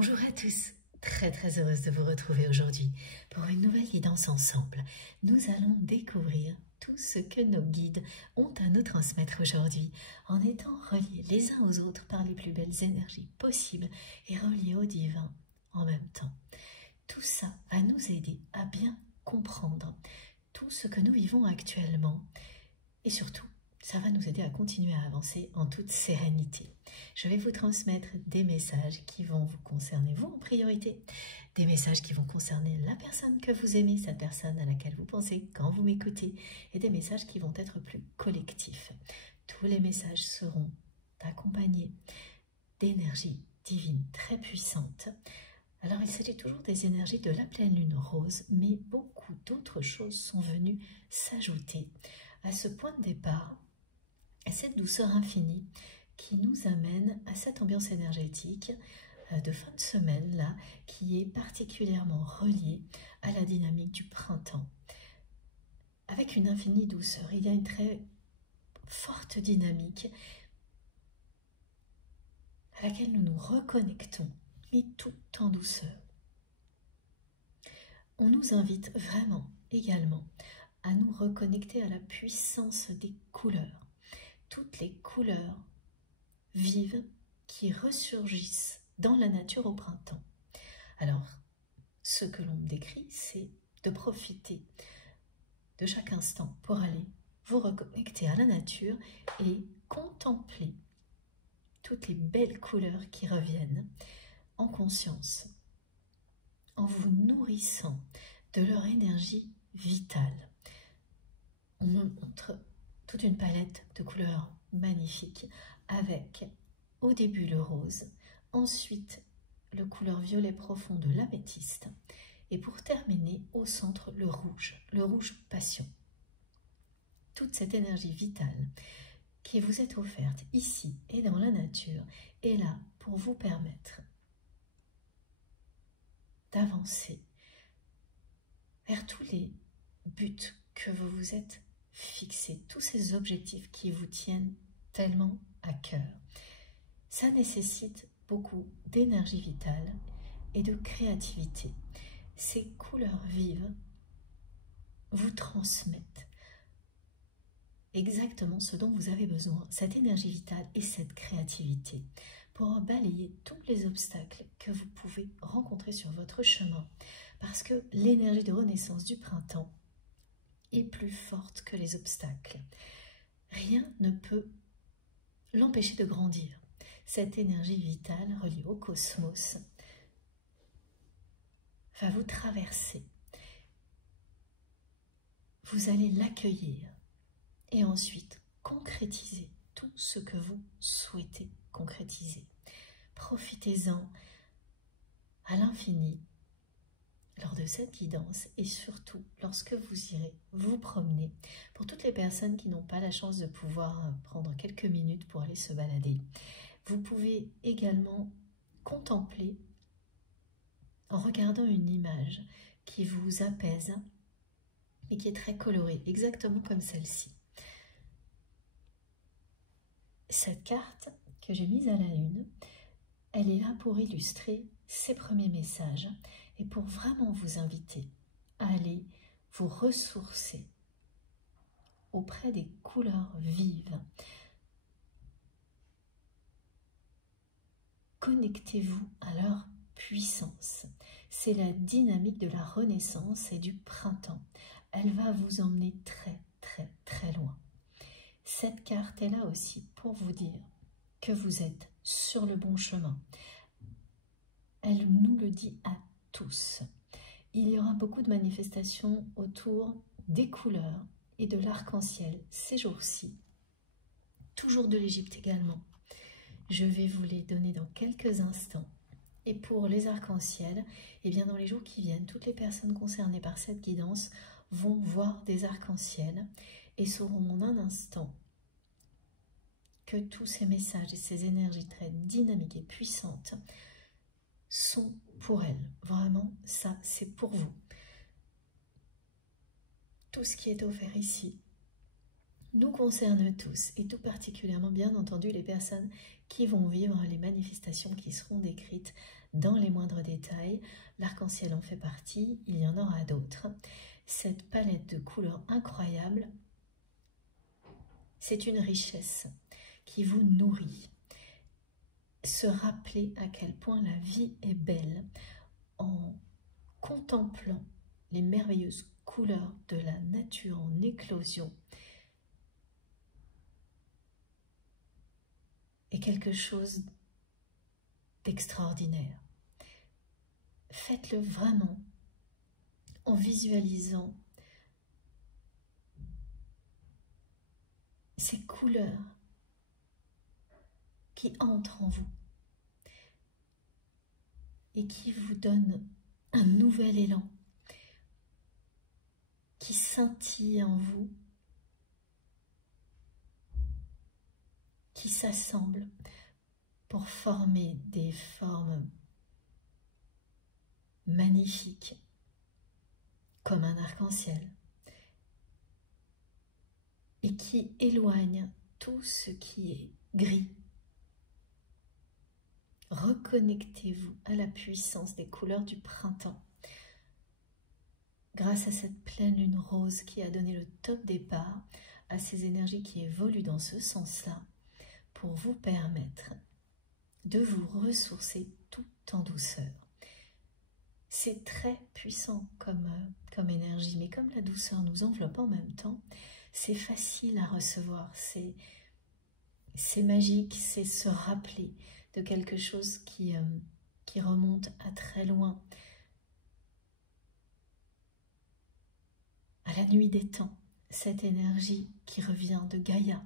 Bonjour à tous, très heureuse de vous retrouver aujourd'hui pour une nouvelle guidance ensemble. Nous allons découvrir tout ce que nos guides ont à nous transmettre aujourd'hui en étant reliés les uns aux autres par les plus belles énergies possibles et reliés au divin en même temps. Tout ça va nous aider à bien comprendre tout ce que nous vivons actuellement et surtout ça va nous aider à continuer à avancer en toute sérénité. Je vais vous transmettre des messages qui vont vous concerner vous en priorité, des messages qui vont concerner la personne que vous aimez, cette personne à laquelle vous pensez quand vous m'écoutez, et des messages qui vont être plus collectifs. Tous les messages seront accompagnés d'énergies divines très puissantes. Alors il s'agit toujours des énergies de la pleine lune rose, mais beaucoup d'autres choses sont venues s'ajouter à ce point de départ, à cette douceur infinie qui nous amène à cette ambiance énergétique de fin de semaine là, qui est particulièrement reliée à la dynamique du printemps. Avec une infinie douceur, il y a une très forte dynamique à laquelle nous nous reconnectons, mais tout en douceur. On nous invite vraiment également à nous reconnecter à la puissance des couleurs. Toutes les couleurs vives qui ressurgissent dans la nature au printemps. Alors, ce que l'on décrit, c'est de profiter de chaque instant pour aller vous reconnecter à la nature et contempler toutes les belles couleurs qui reviennent en conscience, en vous nourrissant de leur énergie vitale. On me montre toute une palette de couleurs magnifiques avec au début le rose, ensuite le couleur violet profond de l'améthyste et pour terminer au centre le rouge passion. Toute cette énergie vitale qui vous est offerte ici et dans la nature est là pour vous permettre d'avancer vers tous les buts que vous vous êtes fixés, tous ces objectifs qui vous tiennent tellement à cœur. Ça nécessite beaucoup d'énergie vitale et de créativité. Ces couleurs vives vous transmettent exactement ce dont vous avez besoin, cette énergie vitale et cette créativité, pour balayer tous les obstacles que vous pouvez rencontrer sur votre chemin. Parce que l'énergie de renaissance du printemps est plus forte que les obstacles. Rien ne peut l'empêcher de grandir. Cette énergie vitale reliée au cosmos va vous traverser. Vous allez l'accueillir et ensuite concrétiser tout ce que vous souhaitez concrétiser. Profitez-en à l'infini lors de cette guidance et surtout lorsque vous irez vous promener. Pour toutes les personnes qui n'ont pas la chance de pouvoir prendre quelques minutes pour aller se balader, vous pouvez également contempler en regardant une image qui vous apaise et qui est très colorée, exactement comme celle-ci. Cette carte que j'ai mise à la lune, elle est là pour illustrer ces premiers messages et pour vraiment vous inviter à aller vous ressourcer auprès des couleurs vives. Connectez-vous à leur puissance. C'est la dynamique de la renaissance et du printemps. Elle va vous emmener très loin. Cette carte est là aussi pour vous dire que vous êtes sur le bon chemin. Elle nous le dit à tous. Il y aura beaucoup de manifestations autour des couleurs et de l'arc-en-ciel ces jours-ci. Toujours de l'Égypte également. Je vais vous les donner dans quelques instants. Et pour les arcs-en-ciel, eh bien dans les jours qui viennent, toutes les personnes concernées par cette guidance vont voir des arcs-en-ciel et sauront en un instant que tous ces messages et ces énergies très dynamiques et puissantes sont pour elles. Vraiment, ça, c'est pour vous. Tout ce qui est offert ici nous concerne tous, et tout particulièrement, bien entendu, les personnes qui vont vivre les manifestations qui seront décrites dans les moindres détails. L'arc-en-ciel en fait partie, il y en aura d'autres. Cette palette de couleurs incroyable, c'est une richesse qui vous nourrit. Se rappeler à quel point la vie est belle en contemplant les merveilleuses couleurs de la nature en éclosion est quelque chose d'extraordinaire. Faites-le vraiment en visualisant ces couleurs qui entrent en vous et qui vous donnent un nouvel élan, qui scintille en vous, qui s'assemble pour former des formes magnifiques, comme un arc-en-ciel, et qui éloigne tout ce qui est gris. Reconnectez-vous à la puissance des couleurs du printemps. Grâce à cette pleine lune rose qui a donné le top départ à ces énergies qui évoluent dans ce sens-là, pour vous permettre de vous ressourcer tout en douceur. C'est très puissant comme énergie, mais comme la douceur nous enveloppe en même temps, c'est facile à recevoir, c'est magique, c'est se rappeler de quelque chose qui remonte à très loin, à la nuit des temps, cette énergie qui revient de Gaïa,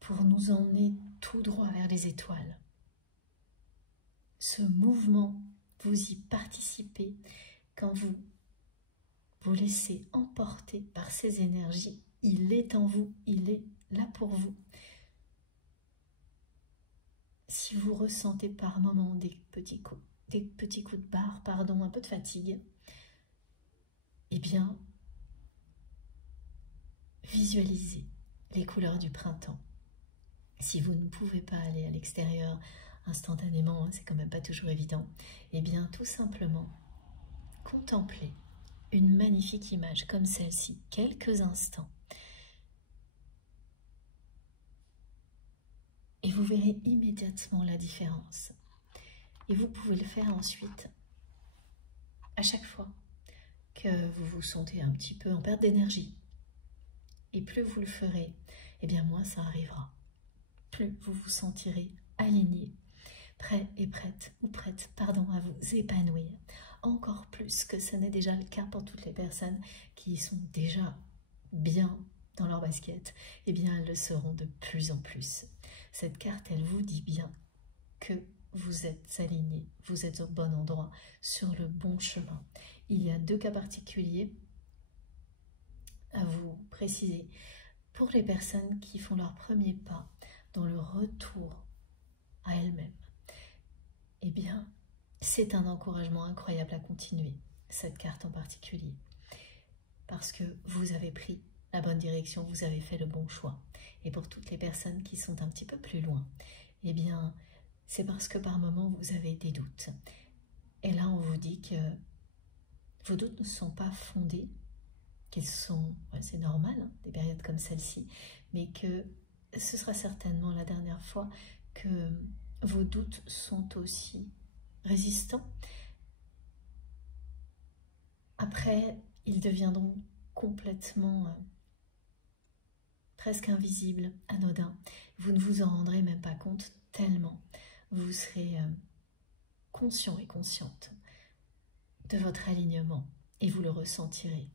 pour nous emmener tout droit vers les étoiles. Ce mouvement, vous y participez quand vous vous laissez emporter par ces énergies. Il est en vous, il est là pour vous. Si vous ressentez par moments des petits coups de barre, un peu de fatigue, eh bien, visualisez les couleurs du printemps. Si vous ne pouvez pas aller à l'extérieur instantanément, c'est quand même pas toujours évident, eh bien tout simplement contemplez une magnifique image comme celle-ci, quelques instants, et vous verrez immédiatement la différence. Et vous pouvez le faire ensuite à chaque fois que vous vous sentez un petit peu en perte d'énergie. Et plus vous le ferez, eh bien moins ça arrivera. Plus vous vous sentirez aligné, prêt et prête, ou prête, pardon, à vous épanouir. Encore plus que ce n'est déjà le cas pour toutes les personnes qui sont déjà bien dans leur basket, eh bien elles le seront de plus en plus. Cette carte, elle vous dit bien que vous êtes aligné, vous êtes au bon endroit, sur le bon chemin. Il y a deux cas particuliers à vous préciser. Pour les personnes qui font leur premier pas dans le retour à elles-mêmes, eh bien, c'est un encouragement incroyable à continuer, cette carte en particulier, parce que vous avez pris la bonne direction, vous avez fait le bon choix. Et pour toutes les personnes qui sont un petit peu plus loin, eh bien, c'est parce que par moments vous avez des doutes. Et là, on vous dit que vos doutes ne sont pas fondés, qu'ils sont, c'est normal, hein, des périodes comme celle-ci, mais que ce sera certainement la dernière fois que vos doutes sont aussi résistants. Après, ils deviendront complètement presque invisibles, anodins. Vous ne vous en rendrez même pas compte tellement vous serez conscient et consciente de votre alignement et vous le ressentirez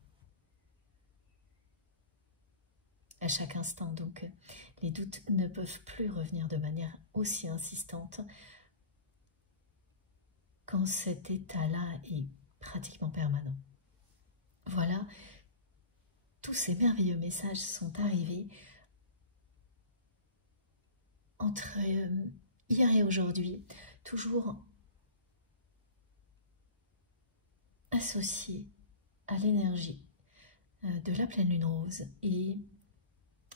à chaque instant. Donc, les doutes ne peuvent plus revenir de manière aussi insistante quand cet état-là est pratiquement permanent. Voilà, tous ces merveilleux messages sont arrivés entre hier et aujourd'hui, toujours associés à l'énergie de la pleine lune rose et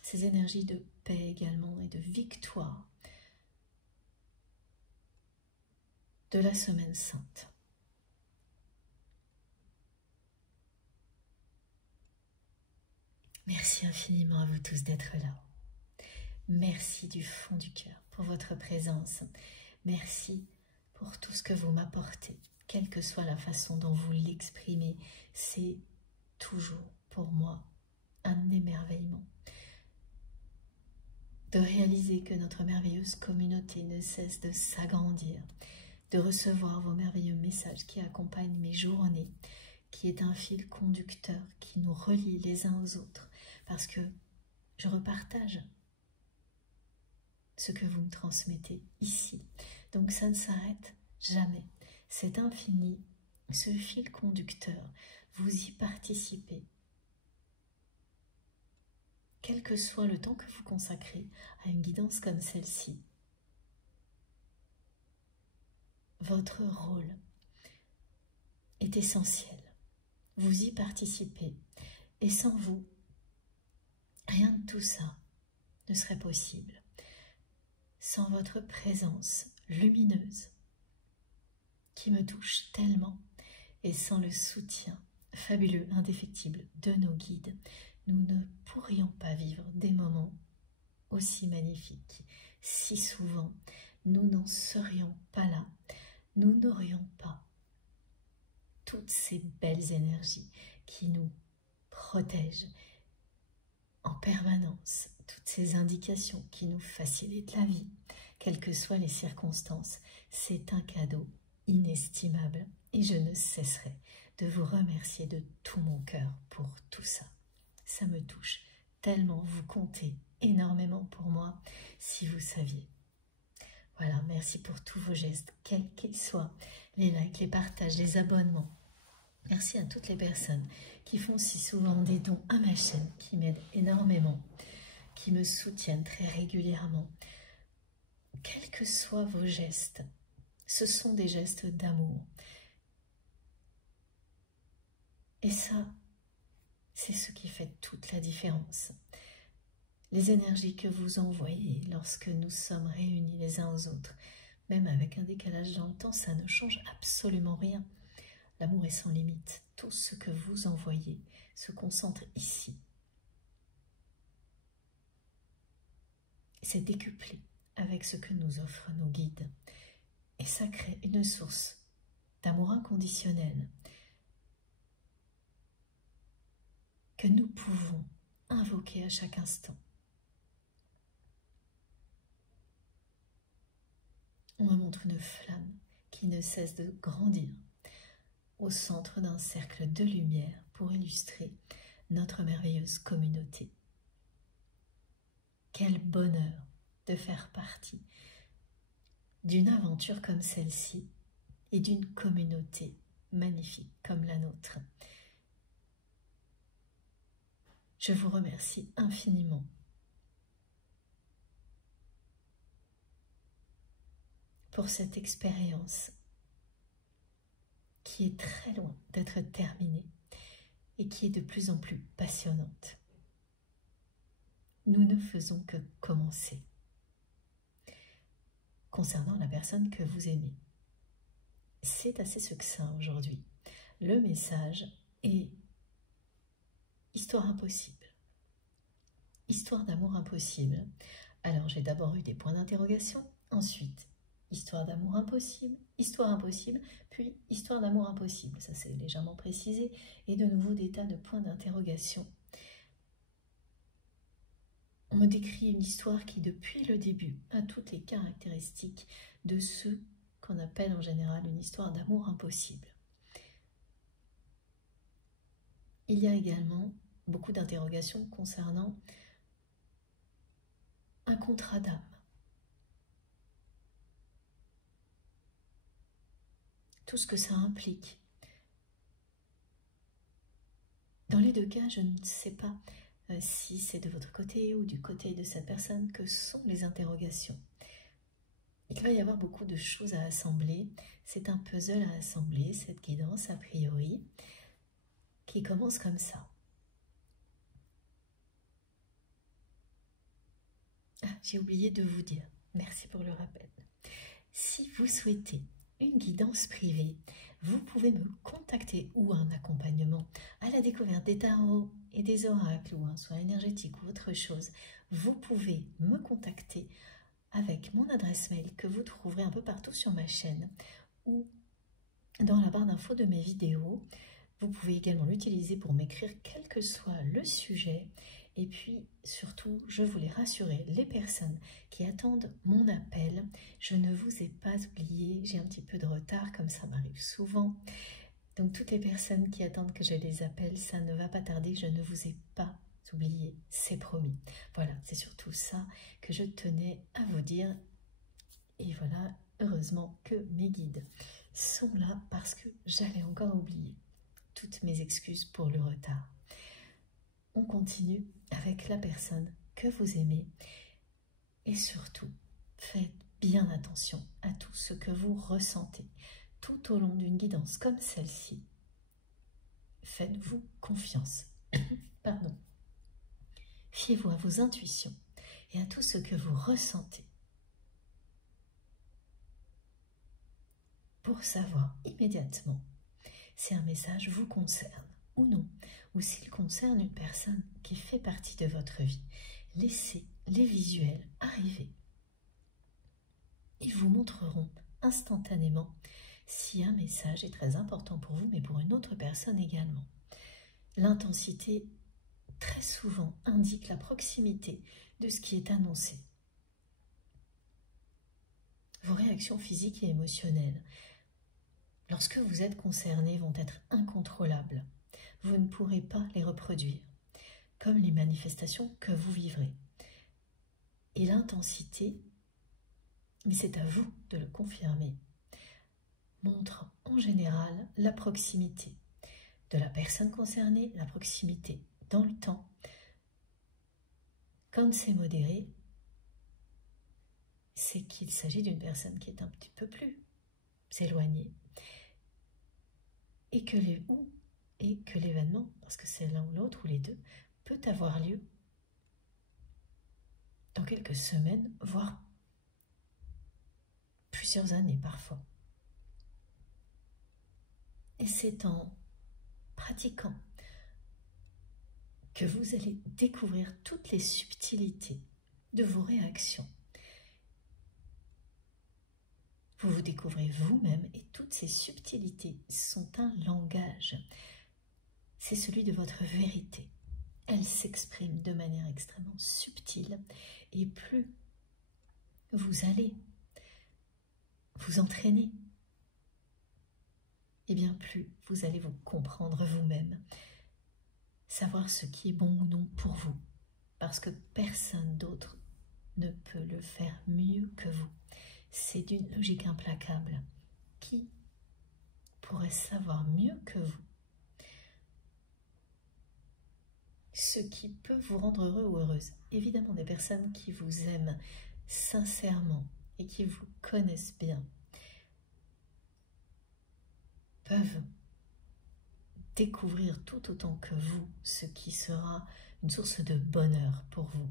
ces énergies de paix également et de victoire de la Semaine Sainte. Merci infiniment à vous tous d'être là. Merci du fond du cœur pour votre présence. Merci pour tout ce que vous m'apportez, quelle que soit la façon dont vous l'exprimez. C'est toujours pour moi un émerveillement de réaliser que notre merveilleuse communauté ne cesse de s'agrandir, de recevoir vos merveilleux messages qui accompagnent mes journées, qui est un fil conducteur qui nous relie les uns aux autres, parce que je repartage ce que vous me transmettez ici. Donc ça ne s'arrête jamais. C'est infini, ce fil conducteur, vous y participez. Quel que soit le temps que vous consacrez à une guidance comme celle-ci, votre rôle est essentiel. Vous y participez. Et sans vous, rien de tout ça ne serait possible. Sans votre présence lumineuse qui me touche tellement et sans le soutien fabuleux, indéfectible de nos guides, nous ne pourrions pas vivre des moments aussi magnifiques. Si souvent, nous n'en serions pas là, nous n'aurions pas toutes ces belles énergies qui nous protègent en permanence, toutes ces indications qui nous facilitent la vie, quelles que soient les circonstances. C'est un cadeau inestimable et je ne cesserai de vous remercier de tout mon cœur pour tout ça. Ça me touche tellement, vous comptez énormément pour moi, si vous saviez. Voilà, merci pour tous vos gestes, quels qu'ils soient, les likes, les partages, les abonnements. Merci à toutes les personnes qui font si souvent des dons à ma chaîne, qui m'aident énormément, qui me soutiennent très régulièrement. Quels que soient vos gestes, ce sont des gestes d'amour. Et ça, c'est ce qui fait toute la différence. Les énergies que vous envoyez lorsque nous sommes réunis les uns aux autres, même avec un décalage dans le temps, ça ne change absolument rien. L'amour est sans limite. Tout ce que vous envoyez se concentre ici. C'est décuplé avec ce que nous offrent nos guides. Et ça crée une source d'amour inconditionnel que nous pouvons invoquer à chaque instant. On me montre une flamme qui ne cesse de grandir au centre d'un cercle de lumière pour illustrer notre merveilleuse communauté. Quel bonheur de faire partie d'une aventure comme celle-ci et d'une communauté magnifique comme la nôtre. Je vous remercie infiniment pour cette expérience qui est très loin d'être terminée et qui est de plus en plus passionnante. Nous ne faisons que commencer. Concernant la personne que vous aimez, c'est assez succinct aujourd'hui. Le message est histoire impossible. Histoire d'amour impossible. Alors j'ai d'abord eu des points d'interrogation, ensuite histoire d'amour impossible, histoire impossible, puis histoire d'amour impossible. Ça c'est légèrement précisé, et de nouveau des tas de points d'interrogation. On me décrit une histoire qui, depuis le début, a toutes les caractéristiques de ce qu'on appelle en général une histoire d'amour impossible. Il y a également beaucoup d'interrogations concernant un contrat d'âme. Tout ce que ça implique. Dans les deux cas, je ne sais pas si c'est de votre côté ou du côté de cette personne que sont les interrogations. Il va y avoir beaucoup de choses à assembler. C'est un puzzle à assembler, cette guidance a priori, qui commence comme ça. Ah, j'ai oublié de vous dire, merci pour le rappel. Si vous souhaitez une guidance privée, vous pouvez me contacter ou un accompagnement à la découverte des tarots et des oracles ou un soin énergétique ou autre chose. Vous pouvez me contacter avec mon adresse mail que vous trouverez un peu partout sur ma chaîne ou dans la barre d'infos de mes vidéos. Vous pouvez également l'utiliser pour m'écrire quel que soit le sujet. Et puis, surtout, je voulais rassurer les personnes qui attendent mon appel. Je ne vous ai pas oublié, j'ai un petit peu de retard, comme ça m'arrive souvent. Donc, toutes les personnes qui attendent que je les appelle, ça ne va pas tarder, je ne vous ai pas oublié, c'est promis. Voilà, c'est surtout ça que je tenais à vous dire. Et voilà, heureusement que mes guides sont là parce que j'allais encore oublier. Toutes mes excuses pour le retard. On continue avec la personne que vous aimez et surtout, faites bien attention à tout ce que vous ressentez tout au long d'une guidance comme celle-ci. Faites-vous confiance. Pardon. Fiez-vous à vos intuitions et à tout ce que vous ressentez pour savoir immédiatement si un message vous concerne ou non, ou s'il concerne une personne qui fait partie de votre vie. Laissez les visuels arriver. Ils vous montreront instantanément si un message est très important pour vous, mais pour une autre personne également. L'intensité, très souvent, indique la proximité de ce qui est annoncé. Vos réactions physiques et émotionnelles, lorsque vous êtes concerné, vont être incontrôlables. Vous ne pourrez pas les reproduire, comme les manifestations que vous vivrez. Et l'intensité, mais c'est à vous de le confirmer, montre en général la proximité de la personne concernée, la proximité dans le temps. Quand c'est modéré, c'est qu'il s'agit d'une personne qui est un petit peu plus éloignée et que l'événement, parce que c'est l'un ou l'autre ou les deux, peut avoir lieu dans quelques semaines, voire plusieurs années parfois. Et c'est en pratiquant que vous allez découvrir toutes les subtilités de vos réactions. Vous vous découvrez vous-même et toutes ces subtilités sont un langage. C'est celui de votre vérité. Elle s'exprime de manière extrêmement subtile et plus vous allez vous entraîner, et bien plus vous allez vous comprendre vous-même, savoir ce qui est bon ou non pour vous, parce que personne d'autre ne peut le faire mieux que vous. C'est d'une logique implacable. Qui pourrait savoir mieux que vous ce qui peut vous rendre heureux ou heureuse? Évidemment, des personnes qui vous aiment sincèrement et qui vous connaissent bien peuvent découvrir tout autant que vous ce qui sera une source de bonheur pour vous.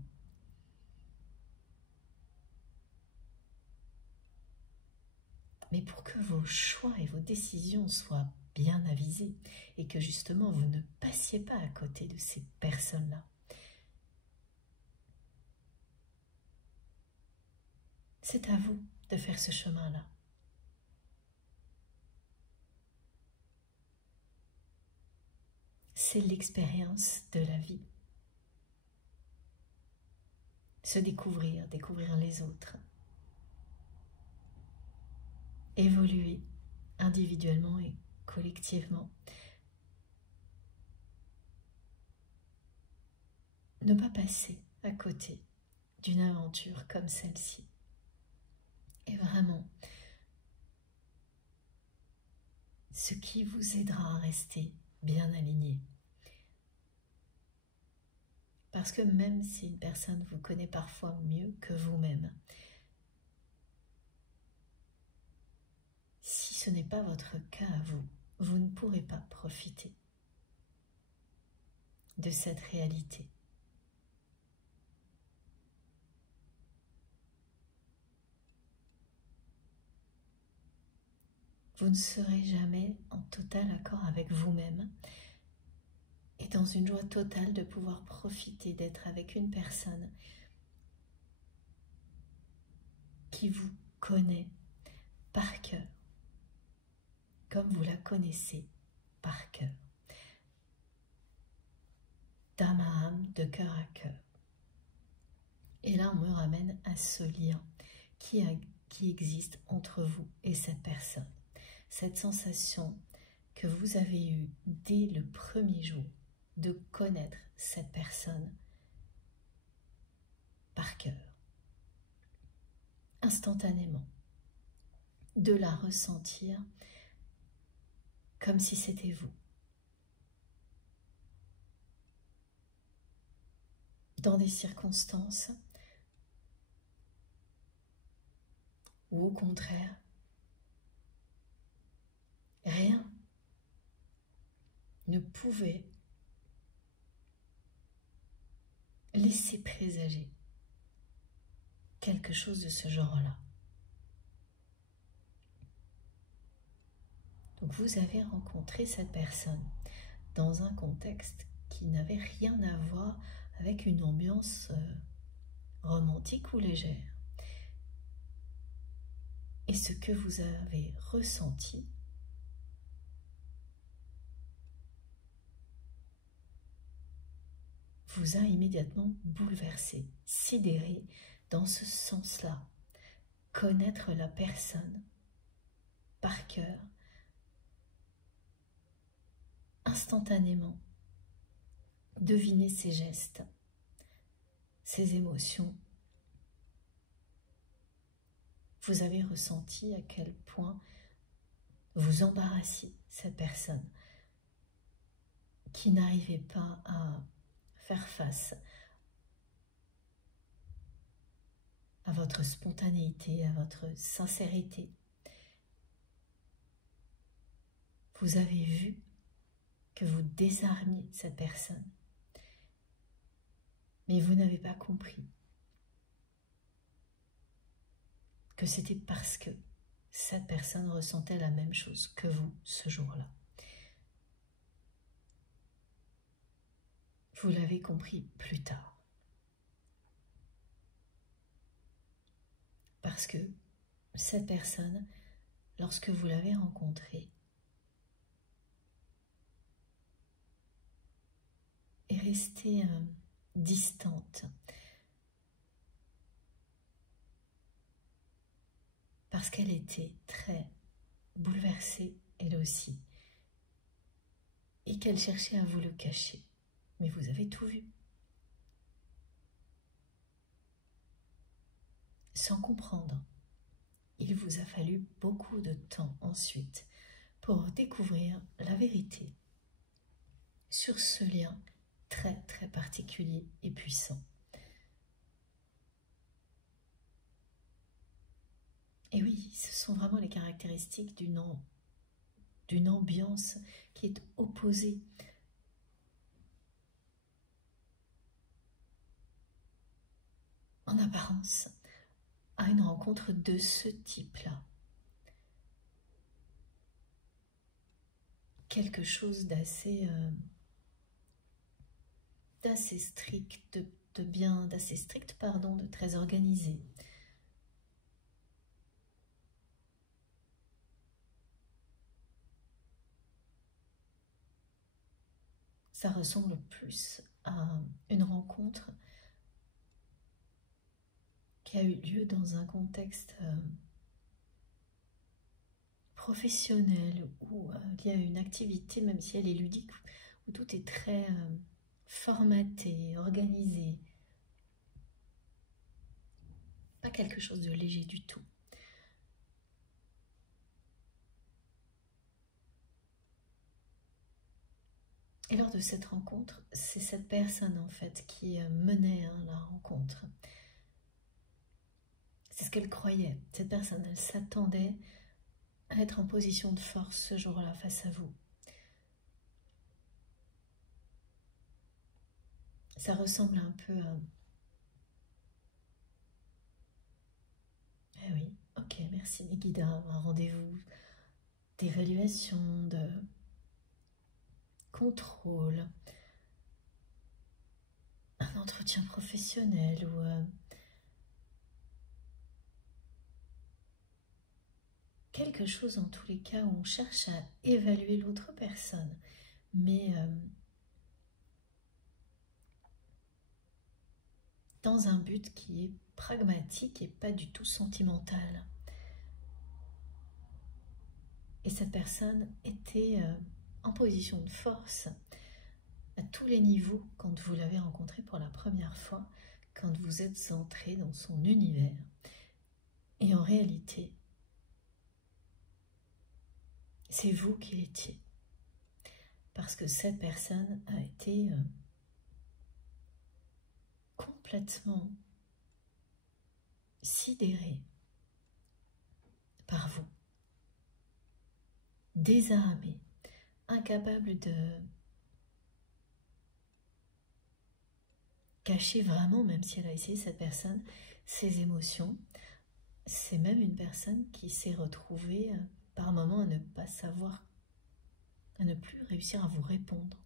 Mais pour que vos choix et vos décisions soient bien avisés et que justement vous ne passiez pas à côté de ces personnes-là, c'est à vous de faire ce chemin-là. C'est l'expérience de la vie. Se découvrir, découvrir les autres. Évoluer individuellement et collectivement. Ne pas passer à côté d'une aventure comme celle-ci. Et vraiment, ce qui vous aidera à rester bien aligné. Parce que même si une personne vous connaît parfois mieux que vous-même, si ce n'est pas votre cas à vous, vous ne pourrez pas profiter de cette réalité. vous ne serez jamais en total accord avec vous-même et dans une joie totale de pouvoir profiter d'être avec une personne qui vous connaît par cœur, comme vous la connaissez par cœur, d'âme à âme, de cœur à cœur. Et là, on me ramène à ce lien qui existe entre vous et cette personne. Cette sensation que vous avez eue dès le premier jour de connaître cette personne par cœur, instantanément, de la ressentir comme si c'était vous. Dans des circonstances ou au contraire, rien ne pouvait laisser présager quelque chose de ce genre-là. Donc vous avez rencontré cette personne dans un contexte qui n'avait rien à voir avec une ambiance romantique ou légère. Et ce que vous avez ressenti vous a immédiatement bouleversé, sidéré dans ce sens-là. Connaître la personne par cœur, instantanément, deviner ses gestes, ses émotions. Vous avez ressenti à quel point vous embarrassiez cette personne qui n'arrivait pas à faire face à votre spontanéité, à votre sincérité. Vous avez vu que vous désarmiez cette personne, mais vous n'avez pas compris que c'était parce que cette personne ressentait la même chose que vous ce jour-là. Vous l'avez compris plus tard. Parce que cette personne, lorsque vous l'avez rencontrée, est restée distante. Parce qu'elle était très bouleversée, elle aussi. Et qu'elle cherchait à vous le cacher. Mais vous avez tout vu. Sans comprendre. Il vous a fallu beaucoup de temps ensuite pour découvrir la vérité sur ce lien très très particulier et puissant. Et oui, ce sont vraiment les caractéristiques d'une ambiance qui est opposée. En apparence, à une rencontre de ce type-là. Quelque chose d'assez strict, d'assez strict, pardon, de très organisé. Ça ressemble plus à une rencontre qui a eu lieu dans un contexte professionnel où il y a une activité, même si elle est ludique, où tout est très formaté, organisé. Pas quelque chose de léger du tout. Et lors de cette rencontre, c'est cette personne en fait qui menait la rencontre. C'est ce qu'elle croyait. Cette personne, elle s'attendait à être en position de force ce jour-là face à vous. Ça ressemble un peu à... Eh oui, ok, merci mes guides, un rendez-vous d'évaluation, de contrôle, un entretien professionnel ou quelque chose en tous les cas où on cherche à évaluer l'autre personne, mais dans un but qui est pragmatique et pas du tout sentimental. Et cette personne était en position de force à tous les niveaux quand vous l'avez rencontré pour la première fois, quand vous êtes entré dans son univers. Et en réalité, c'est vous qui l'étiez. Parce que cette personne a été complètement sidérée par vous, désarmée, incapable de cacher vraiment, même si elle a essayé, cette personne, ses émotions. C'est même une personne qui s'est retrouvée par moments à ne pas savoir, à ne plus réussir à vous répondre,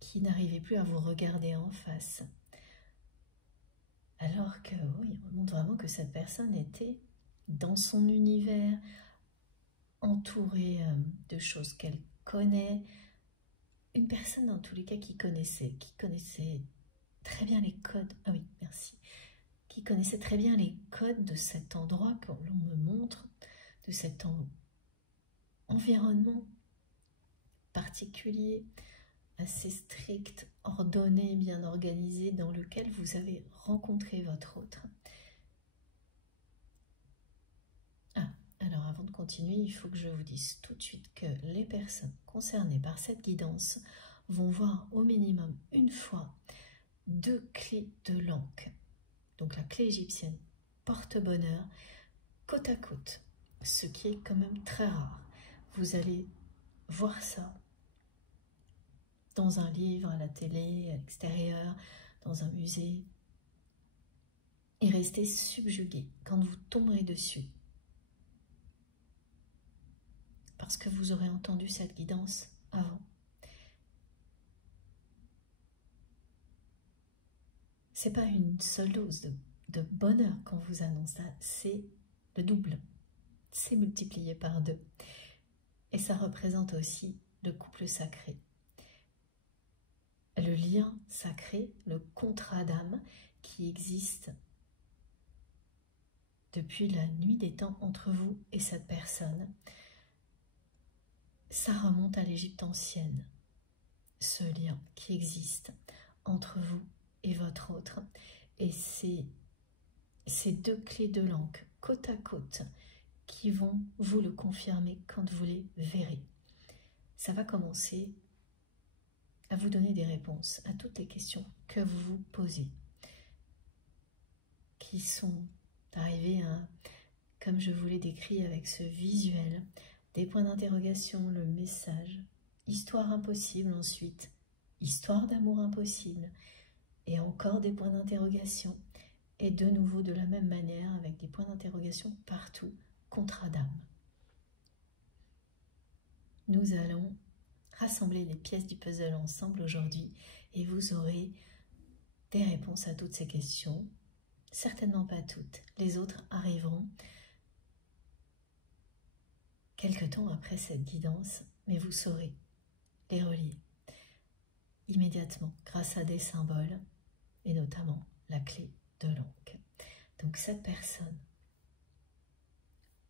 qui n'arrivait plus à vous regarder en face. Alors que, oui, on montre vraiment que cette personne était dans son univers, entourée de choses qu'elle connaît. Une personne, dans tous les cas, qui connaissait très bien les codes. Ah oui, merci. Qui connaissait très bien les codes de cet endroit que l'on me montre, de cet environnement particulier, assez strict, ordonné, bien organisé, dans lequel vous avez rencontré votre autre. Ah, alors avant de continuer, il faut que je vous dise tout de suite que les personnes concernées par cette guidance vont voir au minimum une fois 2 clés de l'Ankh. Donc la clé égyptienne porte-bonheur, côte à côte, ce qui est quand même très rare. Vous allez voir ça dans un livre, à la télé, à l'extérieur, dans un musée, et rester subjugué quand vous tomberez dessus. Parce que vous aurez entendu cette guidance avant. C'est pas une seule dose de bonheur qu'on vous annonce là, c'est le double. C'est multiplié par 2. Et ça représente aussi le couple sacré. Le lien sacré, le contrat d'âme qui existe depuis la nuit des temps entre vous et cette personne, ça remonte à l'Égypte ancienne, ce lien qui existe entre vous et votre autre. Et c'est ces 2 clés de l'Ankh, côte à côte, qui vont vous le confirmer quand vous les verrez. Ça va commencer à vous donner des réponses à toutes les questions que vous vous posez, qui sont arrivées à, comme je vous l'ai décrit avec ce visuel, des points d'interrogation, le message, histoire impossible ensuite, histoire d'amour impossible, et encore des points d'interrogation, et de nouveau de la même manière avec des points d'interrogation partout, contrat d'âme. Nous allons rassembler les pièces du puzzle ensemble aujourd'hui et vous aurez des réponses à toutes ces questions. Certainement pas toutes, les autres arriveront quelque temps après cette guidance, mais vous saurez les relier immédiatement grâce à des symboles et notamment la clé de l'Ankh. Donc cette personne,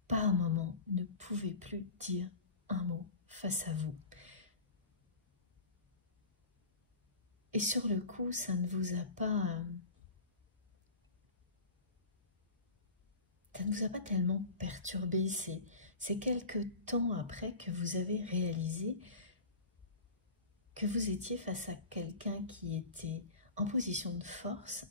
par un moment, ne pouvait plus dire un mot face à vous. Et sur le coup, ça ne vous a pas tellement perturbé. C'est quelques temps après que vous avez réalisé que vous étiez face à quelqu'un qui était en position de force,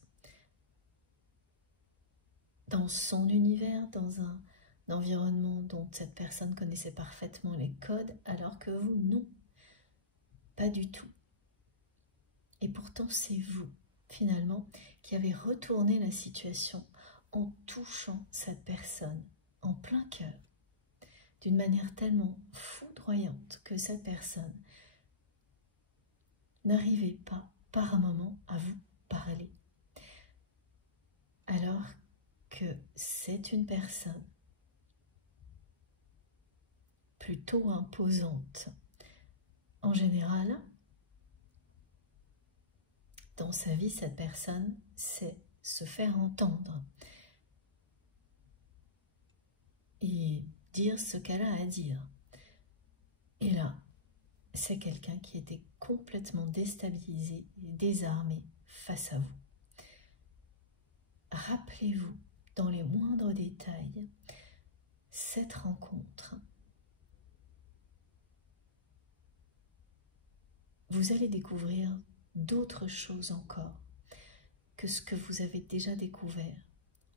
dans son univers, dans un environnement dont cette personne connaissait parfaitement les codes, alors que vous, non, pas du tout. Et pourtant, c'est vous, finalement, qui avez retourné la situation en touchant cette personne en plein cœur, d'une manière tellement foudroyante que cette personne n'arrivait pas par un moment à vous parler. Alors que c'est une personne plutôt imposante. En général, dans sa vie, cette personne sait se faire entendre et dire ce qu'elle a à dire. Et là, c'est quelqu'un qui était complètement déstabilisé et désarmé face à vous. Rappelez-vous, dans les moindres détails, cette rencontre. Vous allez découvrir d'autres choses encore que ce que vous avez déjà découvert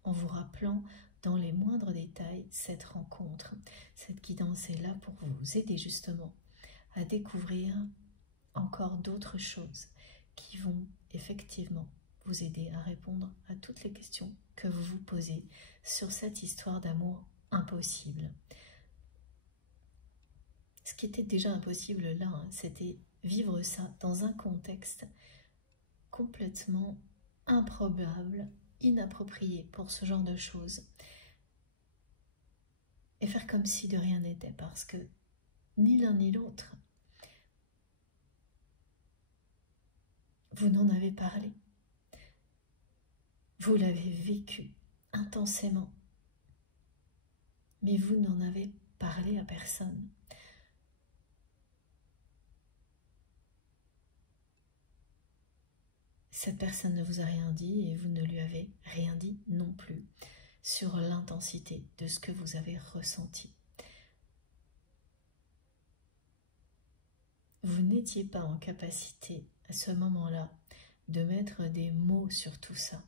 en vous rappelant dans les moindres détails cette rencontre. Cette guidance est là pour vous aider justement à découvrir encore d'autres choses qui vont effectivement vous aider à répondre à toutes les questions que vous vous posez sur cette histoire d'amour impossible. Ce qui était déjà impossible là, c'était vivre ça dans un contexte complètement improbable, inapproprié pour ce genre de choses. Et faire comme si de rien n'était, parce que ni l'un ni l'autre, vous n'en avez parlé. Vous l'avez vécu intensément, mais vous n'en avez parlé à personne. Cette personne ne vous a rien dit et vous ne lui avez rien dit non plus sur l'intensité de ce que vous avez ressenti. Vous n'étiez pas en capacité à ce moment-là de mettre des mots sur tout ça.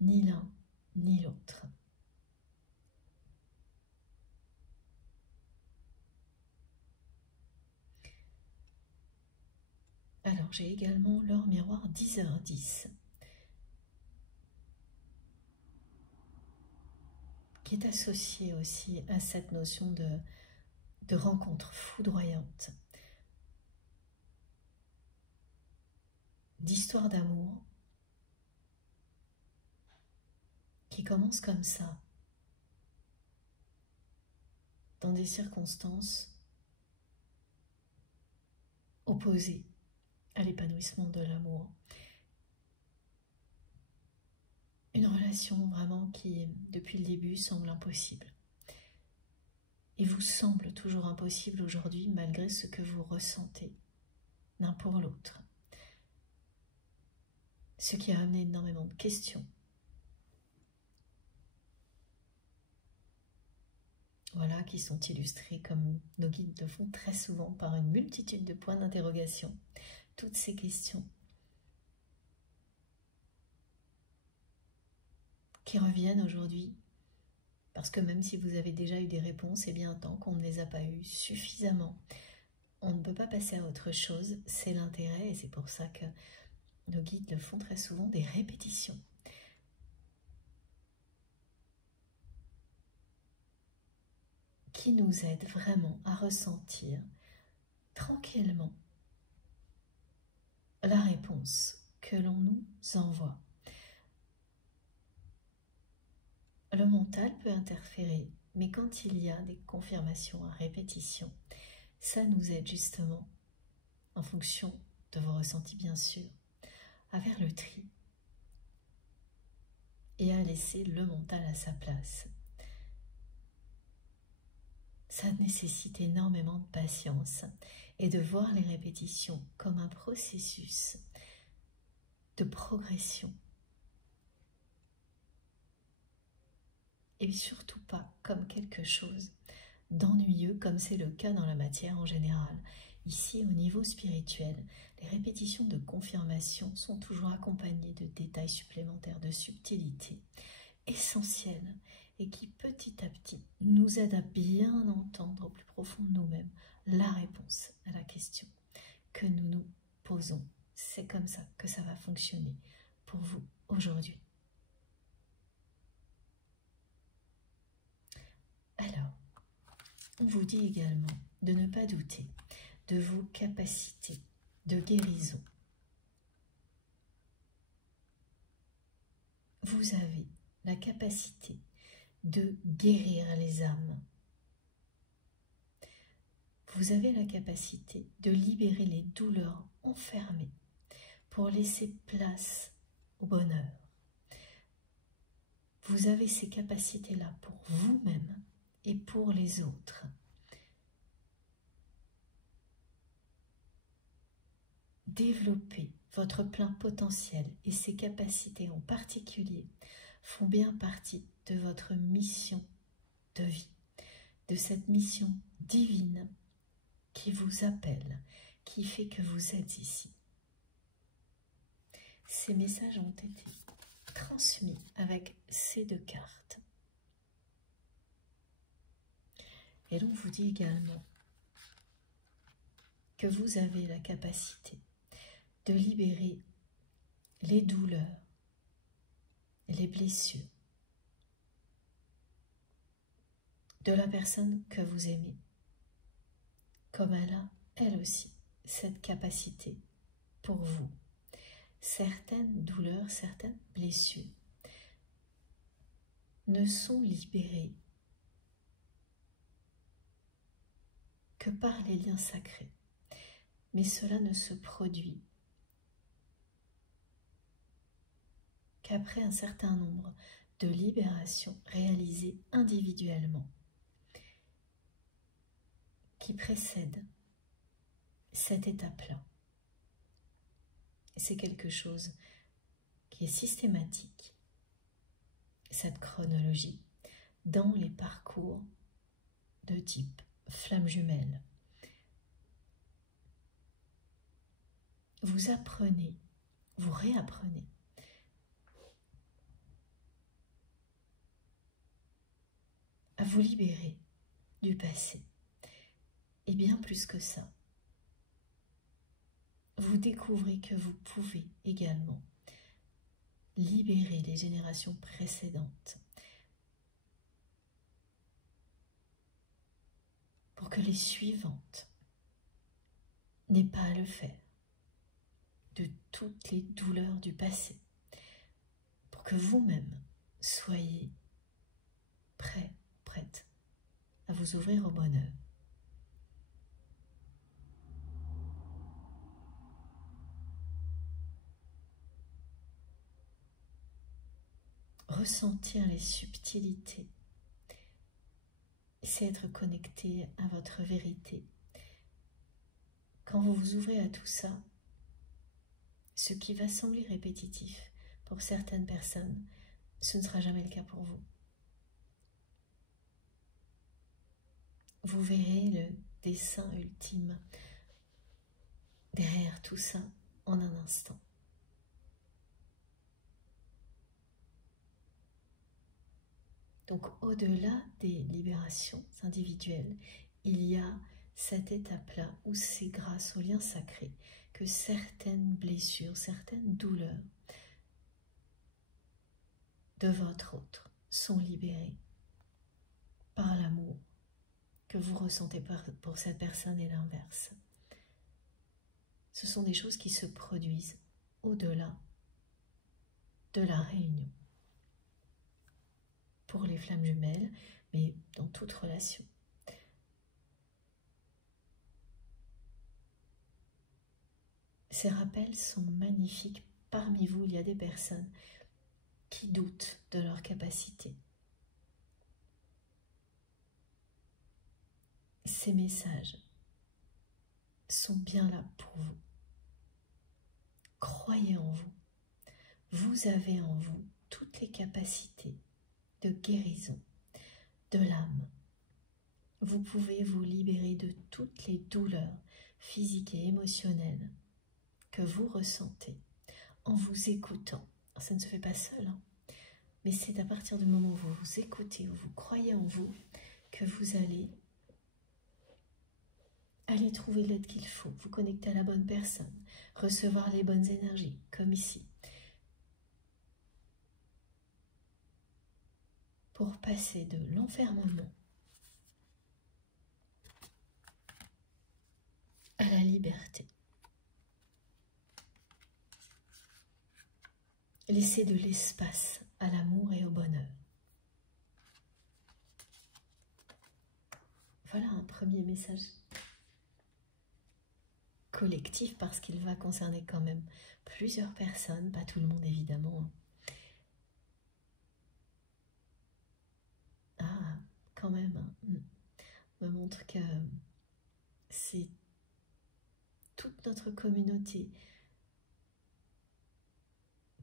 Ni l'un ni l'autre. Alors j'ai également l'heure miroir 10h10 qui est associée aussi à cette notion de rencontre foudroyante, d'histoire d'amour qui commence comme ça, dans des circonstances opposées à l'épanouissement de l'amour. Une relation vraiment qui, depuis le début, semble impossible. Et vous semble toujours impossible aujourd'hui, malgré ce que vous ressentez, l'un pour l'autre. Ce qui a amené énormément de questions. Voilà, qui sont illustrées comme nos guides le font très souvent par une multitude de points d'interrogation. Toutes ces questions qui reviennent aujourd'hui, parce que même si vous avez déjà eu des réponses, eh bien tant qu'on ne les a pas eues suffisamment, on ne peut pas passer à autre chose. C'est l'intérêt et c'est pour ça que nos guides le font très souvent, des répétitions. Qui nous aident vraiment à ressentir tranquillement la réponse que l'on nous envoie. Le mental peut interférer, mais quand il y a des confirmations à répétition, ça nous aide justement, en fonction de vos ressentis bien sûr, à faire le tri et à laisser le mental à sa place. Ça nécessite énormément de patience et de voir les répétitions comme un processus de progression. Et surtout pas comme quelque chose d'ennuyeux comme c'est le cas dans la matière en général. Ici, au niveau spirituel, les répétitions de confirmation sont toujours accompagnées de détails supplémentaires, de subtilités essentielles et qui petit à petit nous aident à bien entendre au plus profond de nous-mêmes la réponse à la question que nous nous posons. C'est comme ça que ça va fonctionner pour vous aujourd'hui. Alors, On vous dit également de ne pas douter de vos capacités de guérison. Vous avez la capacité de guérir les âmes. Vous avez la capacité de libérer les douleurs enfermées pour laisser place au bonheur. Vous avez ces capacités-là pour vous-même et pour les autres. Développer votre plein potentiel et ces capacités en particulier font bien partie de votre mission de vie, de cette mission divine qui vous appelle, qui fait que vous êtes ici. Ces messages ont été transmis avec ces deux cartes. Et l'on vous dit également que vous avez la capacité de libérer les douleurs, les blessures de la personne que vous aimez, comme elle a, elle aussi, cette capacité pour vous. Certaines douleurs, certaines blessures ne sont libérées que par les liens sacrés, mais cela ne se produit qu'après un certain nombre de libérations réalisées individuellement qui précèdent cette étape-là. C'est quelque chose qui est systématique, cette chronologie, dans les parcours de type flamme jumelle. Vous apprenez, vous réapprenez à vous libérer du passé. Et bien plus que ça, vous découvrez que vous pouvez également libérer les générations précédentes pour que les suivantes n'aient pas à le faire de toutes les douleurs du passé, pour que vous-même soyez prêt, prête à vous ouvrir au bonheur. Ressentir les subtilités, c'est être connecté à votre vérité. Quand vous vous ouvrez à tout ça, ce qui va sembler répétitif pour certaines personnes, ce ne sera jamais le cas pour vous. Vous verrez le dessein ultime derrière tout ça en un instant. Donc au-delà des libérations individuelles, il y a cette étape-là où c'est grâce au lien sacré que certaines blessures, certaines douleurs de votre autre sont libérées par l'amour que vous ressentez pour cette personne et l'inverse. Ce sont des choses qui se produisent au-delà de la réunion. Pour les flammes jumelles, mais dans toute relation. Ces rappels sont magnifiques. Parmi vous, il y a des personnes qui doutent de leur capacité. Ces messages sont bien là pour vous. Croyez en vous. Vous avez en vous toutes les capacités de guérison de l'âme. Vous pouvez vous libérer de toutes les douleurs physiques et émotionnelles que vous ressentez en vous écoutant. Alors, ça ne se fait pas seul, hein, mais c'est à partir du moment où vous vous écoutez, où vous croyez en vous, que vous allez trouver l'aide qu'il faut, vous connecter à la bonne personne, recevoir les bonnes énergies, comme ici, pour passer de l'enfermement liberté. Laissez de l'espace à l'amour et au bonheur. Voilà un premier message collectif parce qu'il va concerner quand même plusieurs personnes, pas tout le monde évidemment. Ah, quand même, me montre que c'est toute notre communauté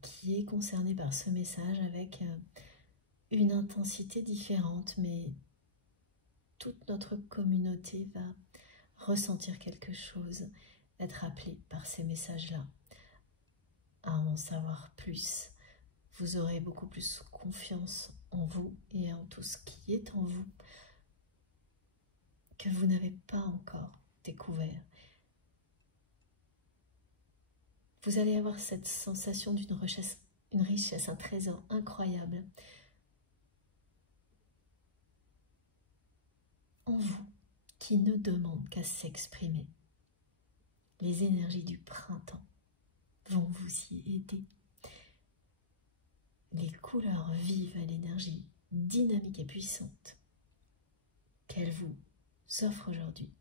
qui est concernée par ce message avec une intensité différente, mais toute notre communauté va ressentir quelque chose, être appelée par ces messages-là à en savoir plus. Vous aurez beaucoup plus confiance en vous et en tout ce qui est en vous que vous n'avez pas encore découvert. Vous allez avoir cette sensation d'une richesse, un trésor incroyable en vous qui ne demande qu'à s'exprimer. Les énergies du printemps vont vous y aider. Les couleurs vives à l'énergie dynamique et puissante qu'elle vous offre aujourd'hui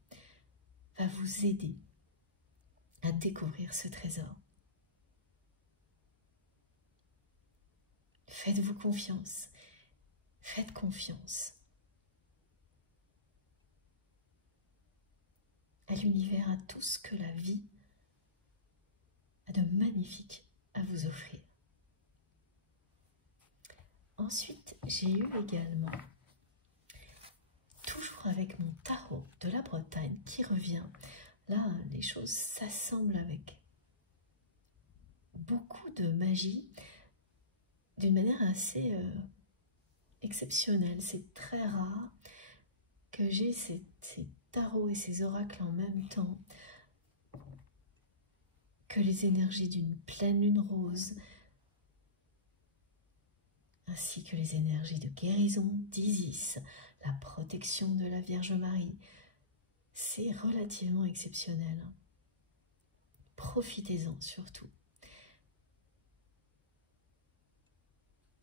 va vous aider à découvrir ce trésor. Faites-vous confiance, faites confiance à l'univers, à tout ce que la vie a de magnifique à vous offrir. Ensuite, j'ai eu également, toujours avec mon tarot de la Bretagne qui revient, là les choses s'assemblent avec beaucoup de magie, d'une manière assez exceptionnelle. C'est très rare que j'ai ces tarots et ces oracles en même temps, que les énergies d'une pleine lune rose, ainsi que les énergies de guérison d'Isis, la protection de la Vierge Marie. C'est relativement exceptionnel. Profitez-en surtout.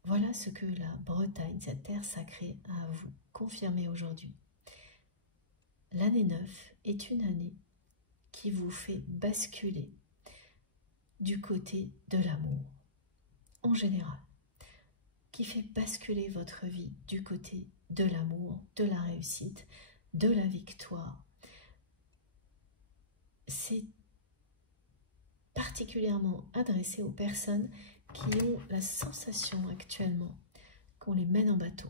Voilà ce que la Bretagne, cette terre sacrée, a à vous confirmer aujourd'hui. L'année 9 est une année qui vous fait basculer du côté de l'amour, en général, qui fait basculer votre vie du côté de l'amour, de la réussite, de la victoire. C'est particulièrement adressé aux personnes qui ont la sensation actuellement qu'on les mène en bateau.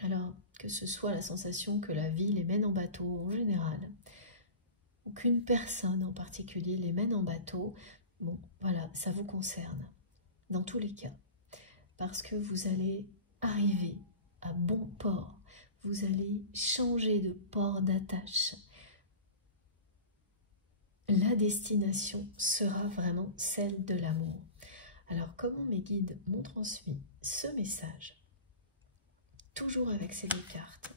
Alors, que ce soit la sensation que la vie les mène en bateau en général, ou qu'une personne en particulier les mène en bateau, bon, voilà, ça vous concerne, dans tous les cas. Parce que vous allez arriver à bon port, vous allez changer de port d'attache. La destination sera vraiment celle de l'amour. Alors, comment mes guides m'ont transmis ce message? Toujours avec ces deux cartes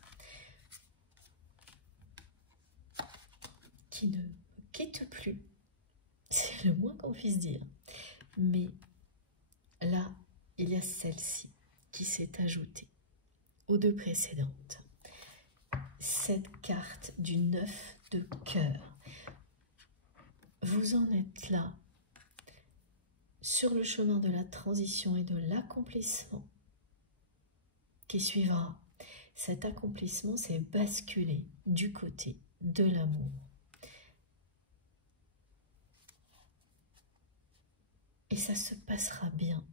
qui ne me quittent plus, c'est le moins qu'on puisse dire. Mais là, il y a celle-ci qui s'est ajoutée aux deux précédentes. Cette carte du 9 de cœur. Vous en êtes là, sur le chemin de la transition et de l'accomplissement qui suivra. Cet accomplissement, c'est basculer du côté de l'amour. Et ça se passera bien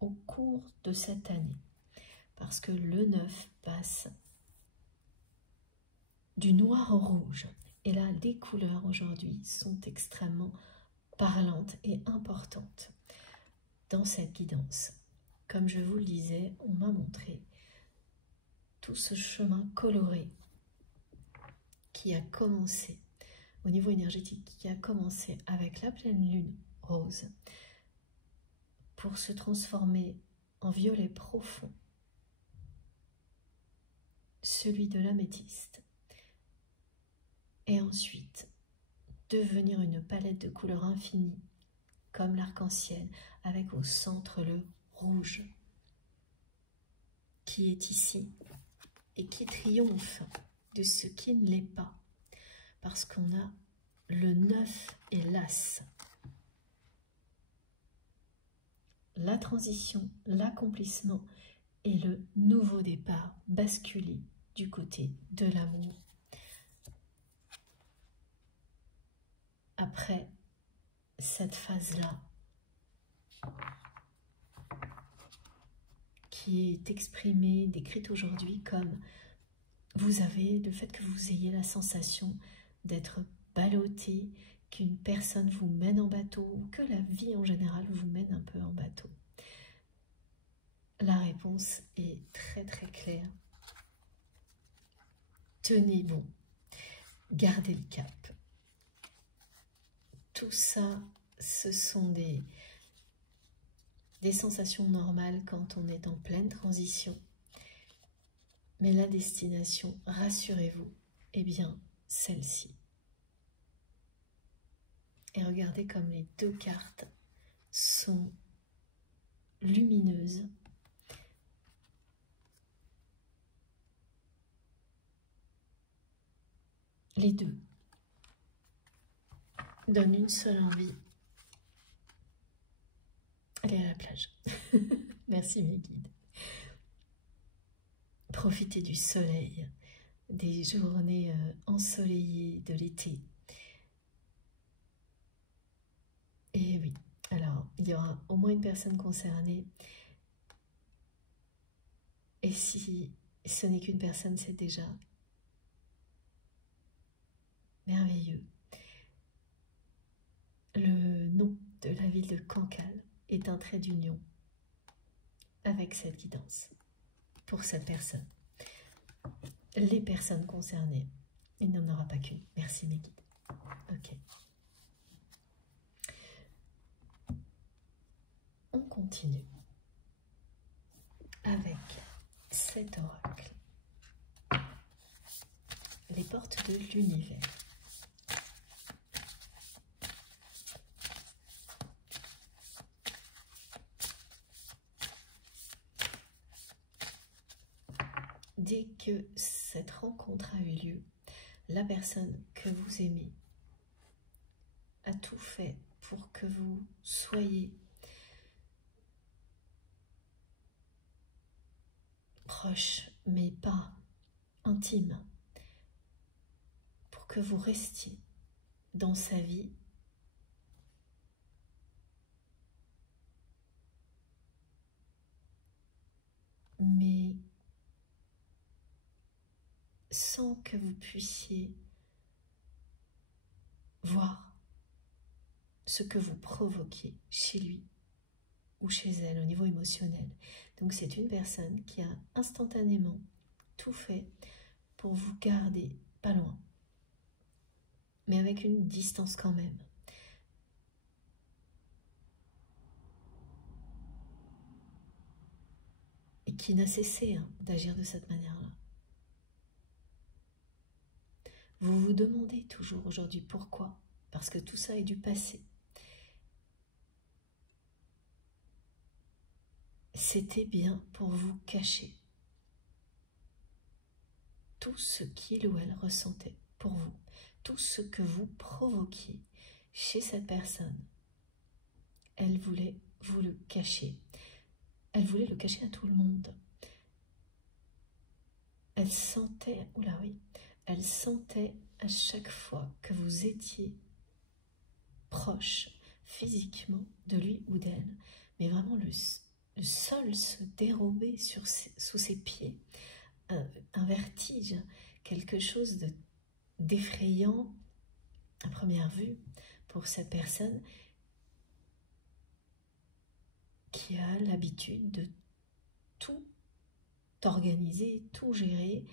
au cours de cette année, parce que le 9 passe du noir au rouge. Et là, les couleurs aujourd'hui sont extrêmement parlantes et importantes dans cette guidance. Comme je vous le disais, on m'a montré tout ce chemin coloré qui a commencé au niveau énergétique, qui a commencé avec la pleine lune rose pour se transformer en violet profond, celui de l'améthyste, et ensuite devenir une palette de couleurs infinies, comme l'arc-en-ciel, avec au centre le rouge, qui est ici et qui triomphe de ce qui ne l'est pas, parce qu'on a le 9 et l'as. La transition, l'accomplissement et le nouveau départ, basculer du côté de l'amour. Après cette phase-là, qui est exprimée, décrite aujourd'hui comme vous avez le fait que vous ayez la sensation d'être ballotté, qu'une personne vous mène en bateau, ou que la vie en général vous mène un peu en bateau. La réponse est très très claire. Tenez bon, gardez le cap. Tout ça, ce sont des sensations normales quand on est en pleine transition. Mais la destination, rassurez-vous, est bien celle-ci. Et regardez comme les deux cartes sont lumineuses. Les deux donnent une seule envie. Aller à la plage. Merci mes guides. Profitez du soleil, des journées ensoleillées de l'été. Et oui, alors il y aura au moins une personne concernée. Et si ce n'est qu'une personne, c'est déjà merveilleux. Le nom de la ville de Cancale est un trait d'union avec cette guidance pour cette personne. Les personnes concernées, il n'y en aura pas qu'une. Merci mes guides. Ok. On continue avec cet oracle. Les portes de l'univers. Dès que cette rencontre a eu lieu, la personne que vous aimez a tout fait pour que vous soyez proche, mais pas intime, pour que vous restiez dans sa vie mais sans que vous puissiez voir ce que vous provoquez chez lui ou chez elle au niveau émotionnel. Donc c'est une personne qui a instantanément tout fait pour vous garder pas loin, mais avec une distance quand même. Et qui n'a cessé d'agir de cette manière-là. Vous vous demandez toujours aujourd'hui pourquoi, parce que tout ça est du passé. C'était bien pour vous cacher tout ce qu'il ou elle ressentait pour vous, tout ce que vous provoquiez chez cette personne. Elle voulait vous le cacher. Elle voulait le cacher à tout le monde. Elle sentait, oula oui, elle sentait à chaque fois que vous étiez proche physiquement de lui ou d'elle, mais vraiment le sol se dérobait sous ses pieds, un vertige, quelque chose d'effrayant à première vue pour cette personne qui a l'habitude de tout organiser, tout gérer,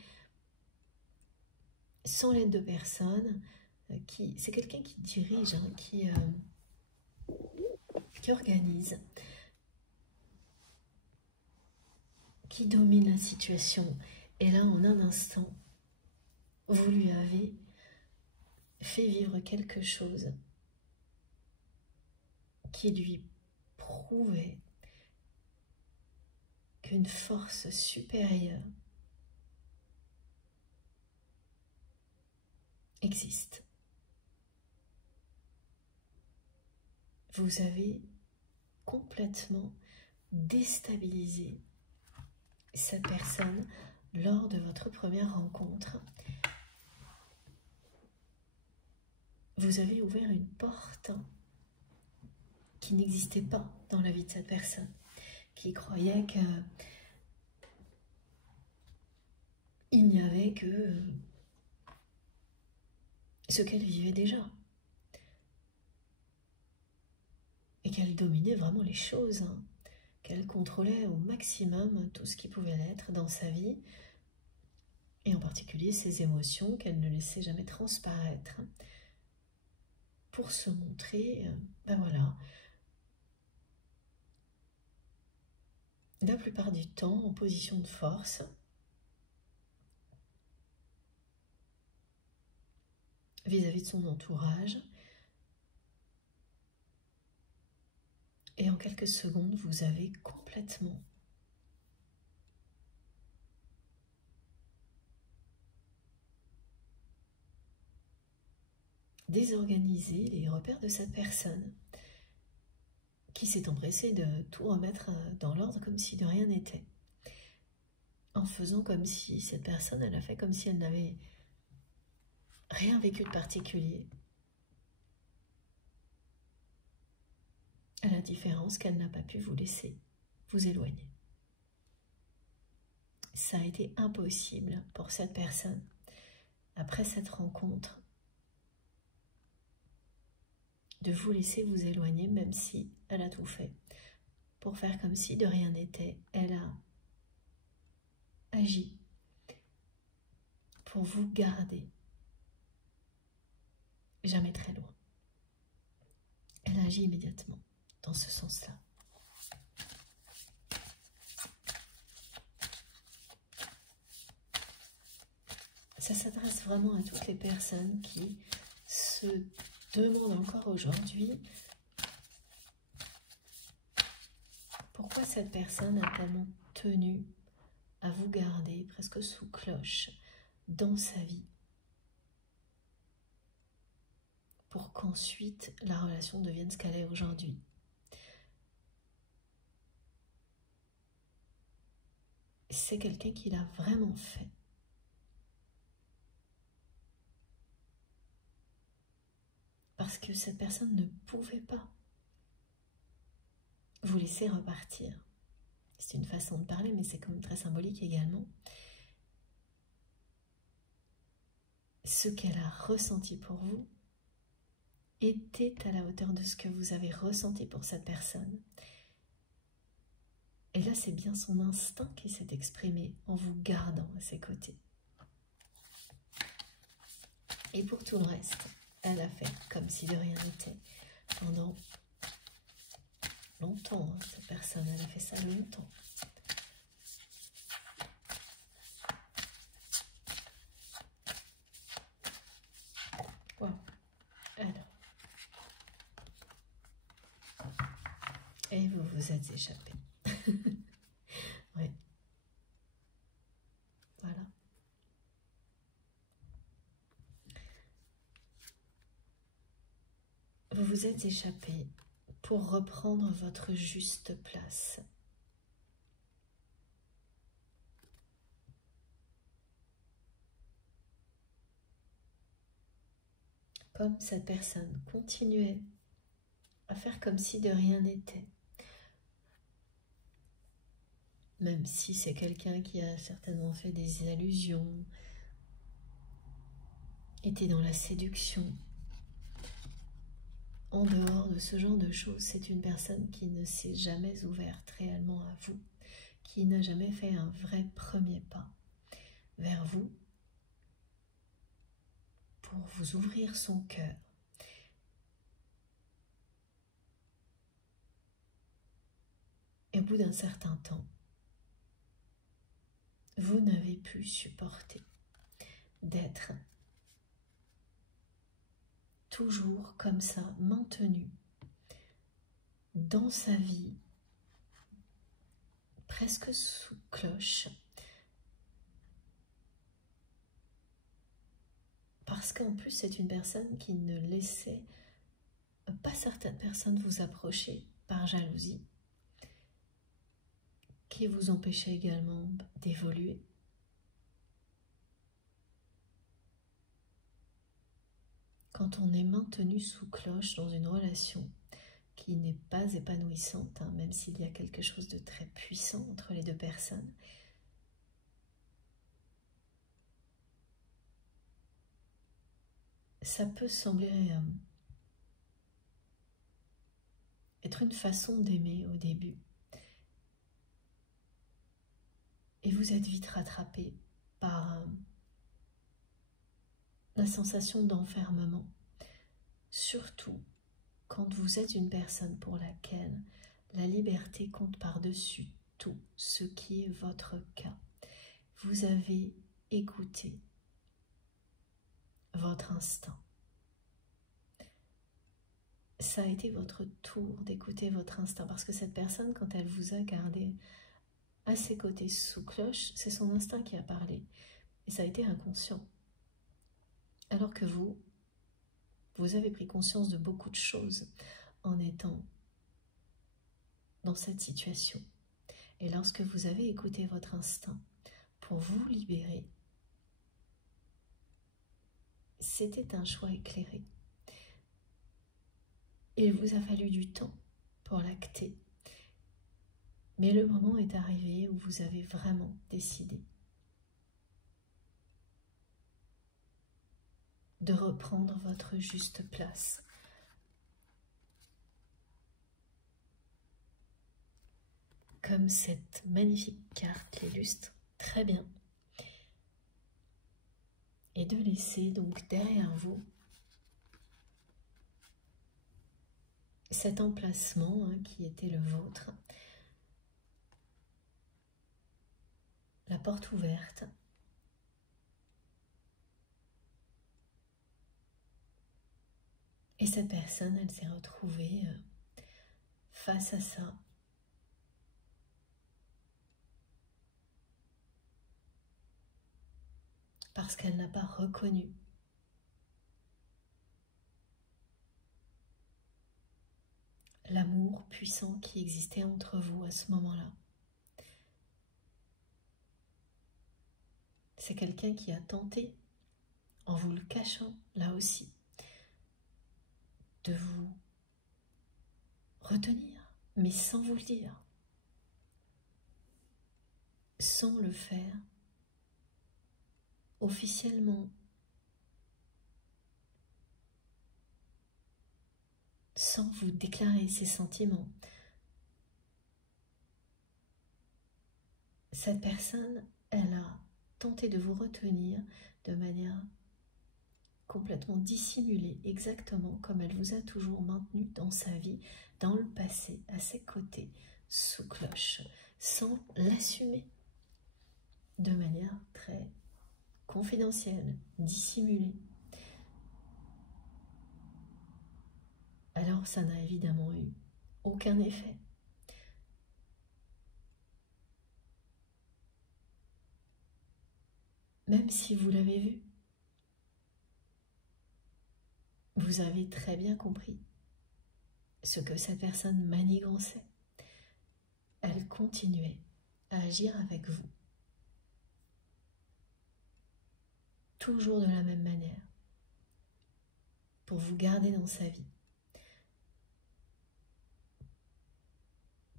sans l'aide de personne. C'est quelqu'un qui dirige, qui organise, qui domine la situation. Et là, en un instant, vous lui avez fait vivre quelque chose qui lui prouvait qu'une force supérieure existe. Vous avez complètement déstabilisé cette personne lors de votre première rencontre. Vous avez ouvert une porte qui n'existait pas dans la vie de cette personne, qui croyait que il n'y avait que ce qu'elle vivait déjà et qu'elle dominait vraiment les choses, qu'elle contrôlait au maximum tout ce qui pouvait l'être dans sa vie et en particulier ses émotions qu'elle ne laissait jamais transparaître pour se montrer, ben voilà, la plupart du temps en position de force, vis-à-vis de son entourage. Et en quelques secondes, vous avez complètement désorganisé les repères de cette personne qui s'est empressée de tout remettre dans l'ordre comme si de rien n'était. En faisant comme si cette personne, elle a fait comme si elle n'avait rien vécu de particulier. À la différence qu'elle n'a pas pu vous laisser vous éloigner. Ça a été impossible pour cette personne, après cette rencontre, de vous laisser vous éloigner, même si elle a tout fait pour faire comme si de rien n'était. Elle a agi pour vous garder jamais très loin. Elle a agi immédiatement dans ce sens-là. Ça s'adresse vraiment à toutes les personnes qui se demandent encore aujourd'hui pourquoi cette personne a tellement tenu à vous garder presque sous cloche dans sa vie pour qu'ensuite la relation devienne ce qu'elle est aujourd'hui. C'est quelqu'un qui l'a vraiment fait. Parce que cette personne ne pouvait pas vous laisser repartir. C'est une façon de parler, mais c'est quand même très symbolique également. Ce qu'elle a ressenti pour vous était à la hauteur de ce que vous avez ressenti pour cette personne. Et là, c'est bien son instinct qui s'est exprimé en vous gardant à ses côtés. Et pour tout le reste, elle a fait comme si de rien n'était pendant longtemps. Cette personne, elle a fait ça longtemps. Wow. Alors. Et vous vous êtes échappé. Oui. Voilà. Vous vous êtes échappé pour reprendre votre juste place. Comme cette personne continuait à faire comme si de rien n'était. Même si c'est quelqu'un qui a certainement fait des allusions, était dans la séduction. En dehors de ce genre de choses, c'est une personne qui ne s'est jamais ouverte réellement à vous, qui n'a jamais fait un vrai premier pas vers vous pour vous ouvrir son cœur. Et au bout d'un certain temps, vous n'avez pu supporter d'être toujours comme ça, maintenu dans sa vie, presque sous cloche, parce qu'en plus c'est une personne qui ne laissait pas certaines personnes vous approcher par jalousie, qui vous empêchait également d'évoluer. Quand on est maintenu sous cloche dans une relation qui n'est pas épanouissante, hein, même s'il y a quelque chose de très puissant entre les deux personnes, ça peut sembler être une façon d'aimer au début. Et vous êtes vite rattrapé par la sensation d'enfermement, surtout quand vous êtes une personne pour laquelle la liberté compte par-dessus tout, ce qui est votre cas. Vous avez écouté votre instinct. Ça a été votre tour d'écouter votre instinct, parce que cette personne, quand elle vous a gardé à ses côtés sous cloche, c'est son instinct qui a parlé, et ça a été inconscient. Alors que vous avez pris conscience de beaucoup de choses en étant dans cette situation. Et lorsque vous avez écouté votre instinct pour vous libérer, c'était un choix éclairé. Il vous a fallu du temps pour l'acter, mais le moment est arrivé où vous avez vraiment décidé de reprendre votre juste place. Comme cette magnifique carte l'illustre très bien. Et de laisser donc derrière vous cet emplacement qui était le vôtre, la porte ouverte, et cette personne, elle s'est retrouvée face à ça, parce qu'elle n'a pas reconnu l'amour puissant qui existait entre vous à ce moment-là. C'est quelqu'un qui a tenté, en vous le cachant, là aussi, de vous retenir, mais sans vous le dire, sans le faire officiellement, sans vous déclarer ses sentiments. Cette personne, elle a tenté de vous retenir de manière complètement dissimulée, exactement comme elle vous a toujours maintenu dans sa vie, dans le passé, à ses côtés, sous cloche, sans l'assumer, de manière très confidentielle, dissimulée. Alors ça n'a évidemment eu aucun effet. Même si vous l'avez vu, vous avez très bien compris ce que cette personne manigançait. Elle continuait à agir avec vous, toujours de la même manière, pour vous garder dans sa vie,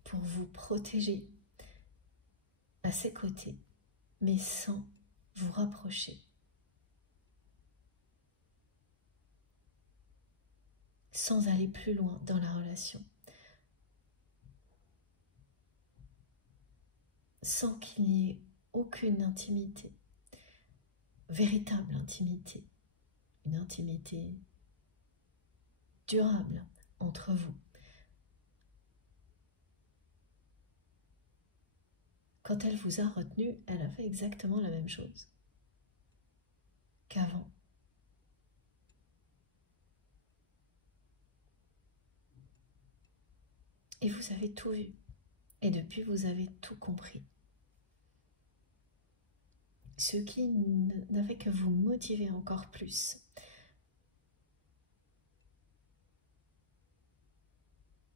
pour vous protéger à ses côtés, mais sans vous rapprocher, sans aller plus loin dans la relation, sans qu'il n'y ait aucune intimité, véritable intimité, une intimité durable entre vous. Quand elle vous a retenu, elle a fait exactement la même chose qu'avant. Et vous avez tout vu. Et depuis, vous avez tout compris. Ce qui n'a fait que vous motiver encore plus.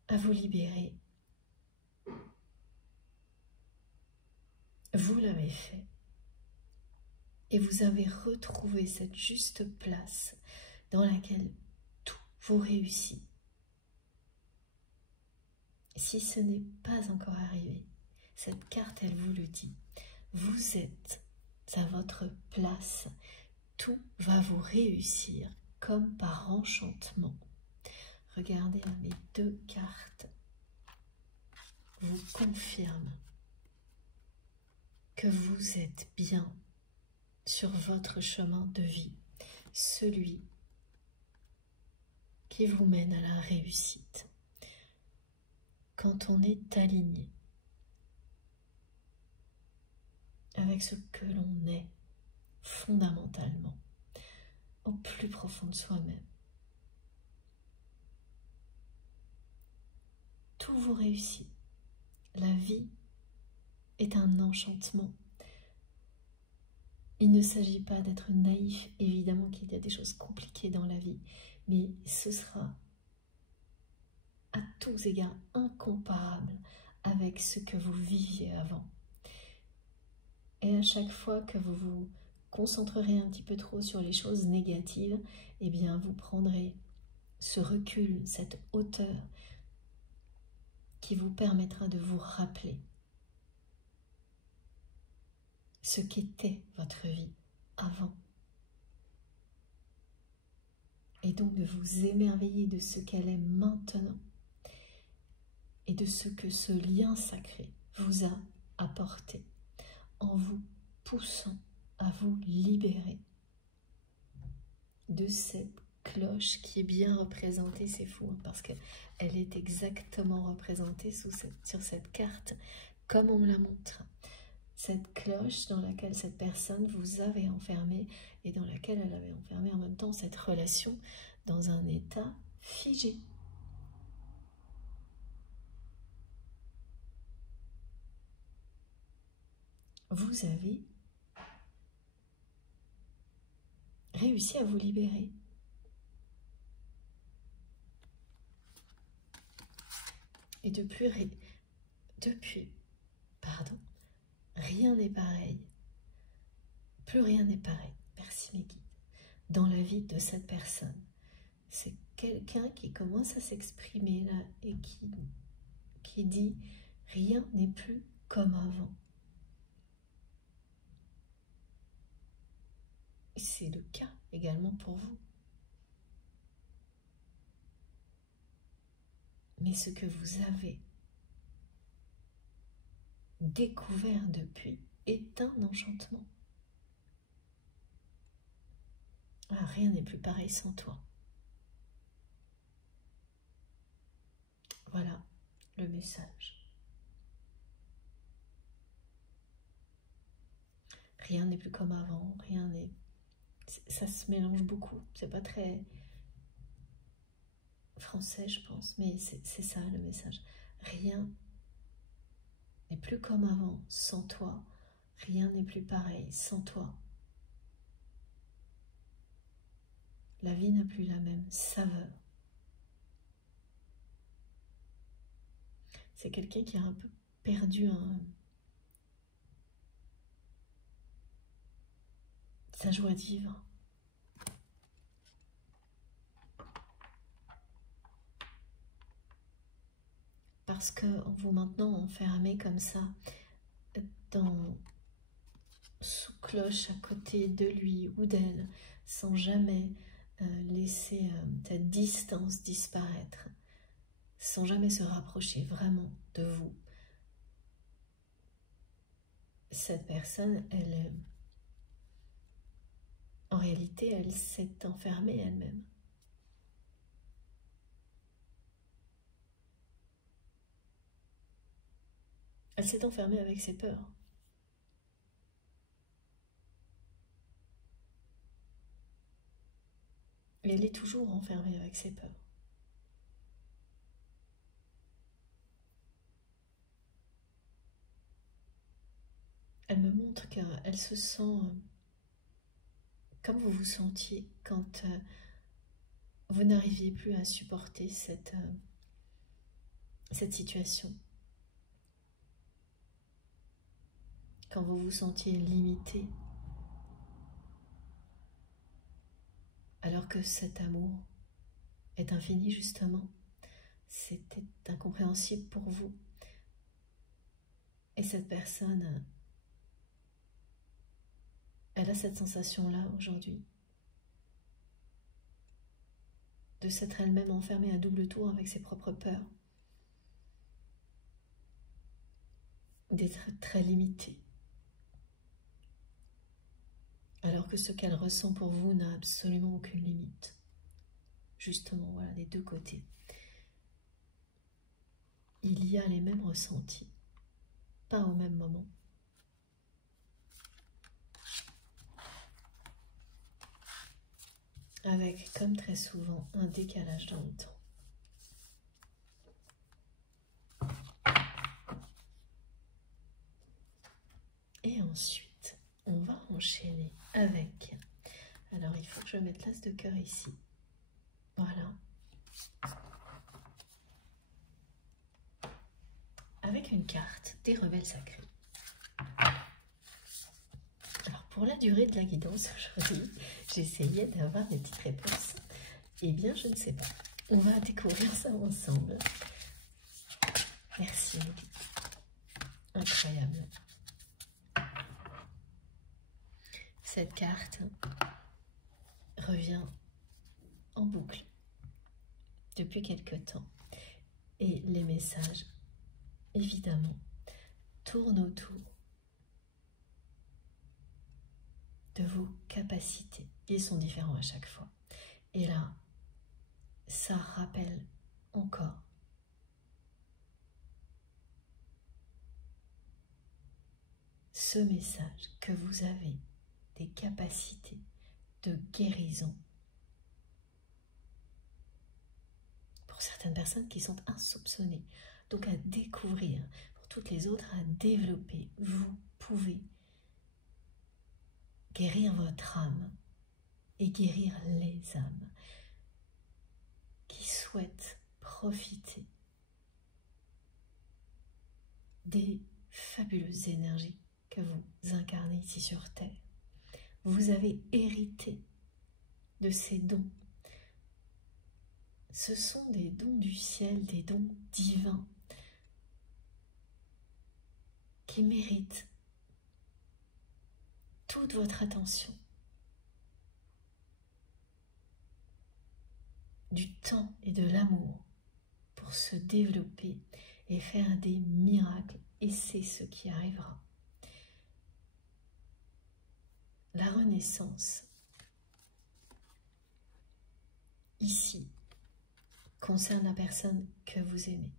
À vous libérer. Vous l'avez fait. Et vous avez retrouvé cette juste place dans laquelle tout vous réussit. Si ce n'est pas encore arrivé, cette carte, elle vous le dit. Vous êtes à votre place. Tout va vous réussir comme par enchantement. Regardez, mes deux cartes vous confirment que vous êtes bien sur votre chemin de vie, celui qui vous mène à la réussite. Quand on est aligné avec ce que l'on est fondamentalement, au plus profond de soi-même, tout vous réussit. La vie est un enchantement. Il ne s'agit pas d'être naïf, évidemment qu'il y a des choses compliquées dans la vie, mais ce sera à tous égards incomparable avec ce que vous viviez avant. Et à chaque fois que vous vous concentrerez un petit peu trop sur les choses négatives, eh bien vous prendrez ce recul, cette hauteur qui vous permettra de vous rappeler ce qu'était votre vie avant. Et donc de vous émerveiller de ce qu'elle est maintenant et de ce que ce lien sacré vous a apporté en vous poussant à vous libérer de cette cloche qui est bien représentée. C'est fou hein, parce qu'elle est exactement représentée sur cette carte comme on me la montre. Cette cloche dans laquelle cette personne vous avait enfermé et dans laquelle elle avait enfermé en même temps cette relation dans un état figé. Vous avez réussi à vous libérer. Et depuis, rien n'est pareil. Plus rien n'est pareil. Merci mes guides. Dans la vie de cette personne. C'est quelqu'un qui commence à s'exprimer là et qui dit rien n'est plus comme avant. C'est le cas également pour vous. Mais ce que vous avez découvert depuis est un enchantement. Ah, rien n'est plus pareil sans toi. Voilà le message. Rien n'est plus comme avant, rien n'est... Ça se mélange beaucoup, c'est pas très français je pense, mais c'est ça le message. Rien n'est plus comme avant sans toi, rien n'est plus pareil sans toi. La vie n'a plus la même saveur. C'est quelqu'un qui a un peu perdu sa joie de vivre. Parce qu'en vous maintenant enfermé comme ça, sous cloche à côté de lui ou d'elle, sans jamais laisser cette distance disparaître, sans jamais se rapprocher vraiment de vous. Cette personne, en réalité, elle s'est enfermée elle-même. Elle s'est enfermée avec ses peurs. Et elle est toujours enfermée avec ses peurs. elle me montre qu'elle se sent comme vous vous sentiez quand vous n'arriviez plus à supporter cette situation. Quand vous vous sentiez limité, alors que cet amour est infini justement, c'était incompréhensible pour vous. Et cette personne, elle a cette sensation-là aujourd'hui, de s'être elle-même enfermée à double tour avec ses propres peurs, d'être très limitée, alors que ce qu'elle ressent pour vous n'a absolument aucune limite. Justement, voilà, des deux côtés. Il y a les mêmes ressentis, pas au même moment. Avec, comme très souvent, un décalage dans le temps. Et ensuite, on va enchaîner avec... Alors, il faut que je mette l'as de cœur ici. Voilà. Avec une carte des rebelles sacrés. Alors, pour la durée de la guidance aujourd'hui, j'essayais d'avoir des petites réponses. Eh bien, je ne sais pas. On va découvrir ça ensemble. Merci, Lily. Incroyable. Cette carte revient en boucle depuis quelque temps. Et les messages, évidemment, tournent autour de vos capacités. Ils sont différents à chaque fois. Et là, ça rappelle encore ce message que vous avez des capacités de guérison. Pour certaines personnes qui sont insoupçonnées, donc à découvrir, pour toutes les autres à développer. Vous pouvez guérir votre âme et guérir les âmes qui souhaitent profiter des fabuleuses énergies que vous incarnez ici sur Terre. Vous avez hérité de ces dons. Ce sont des dons du ciel, des dons divins qui méritent toute votre attention, du temps et de l'amour pour se développer et faire des miracles, et c'est ce qui arrivera. La renaissance, ici, concerne la personne que vous aimez.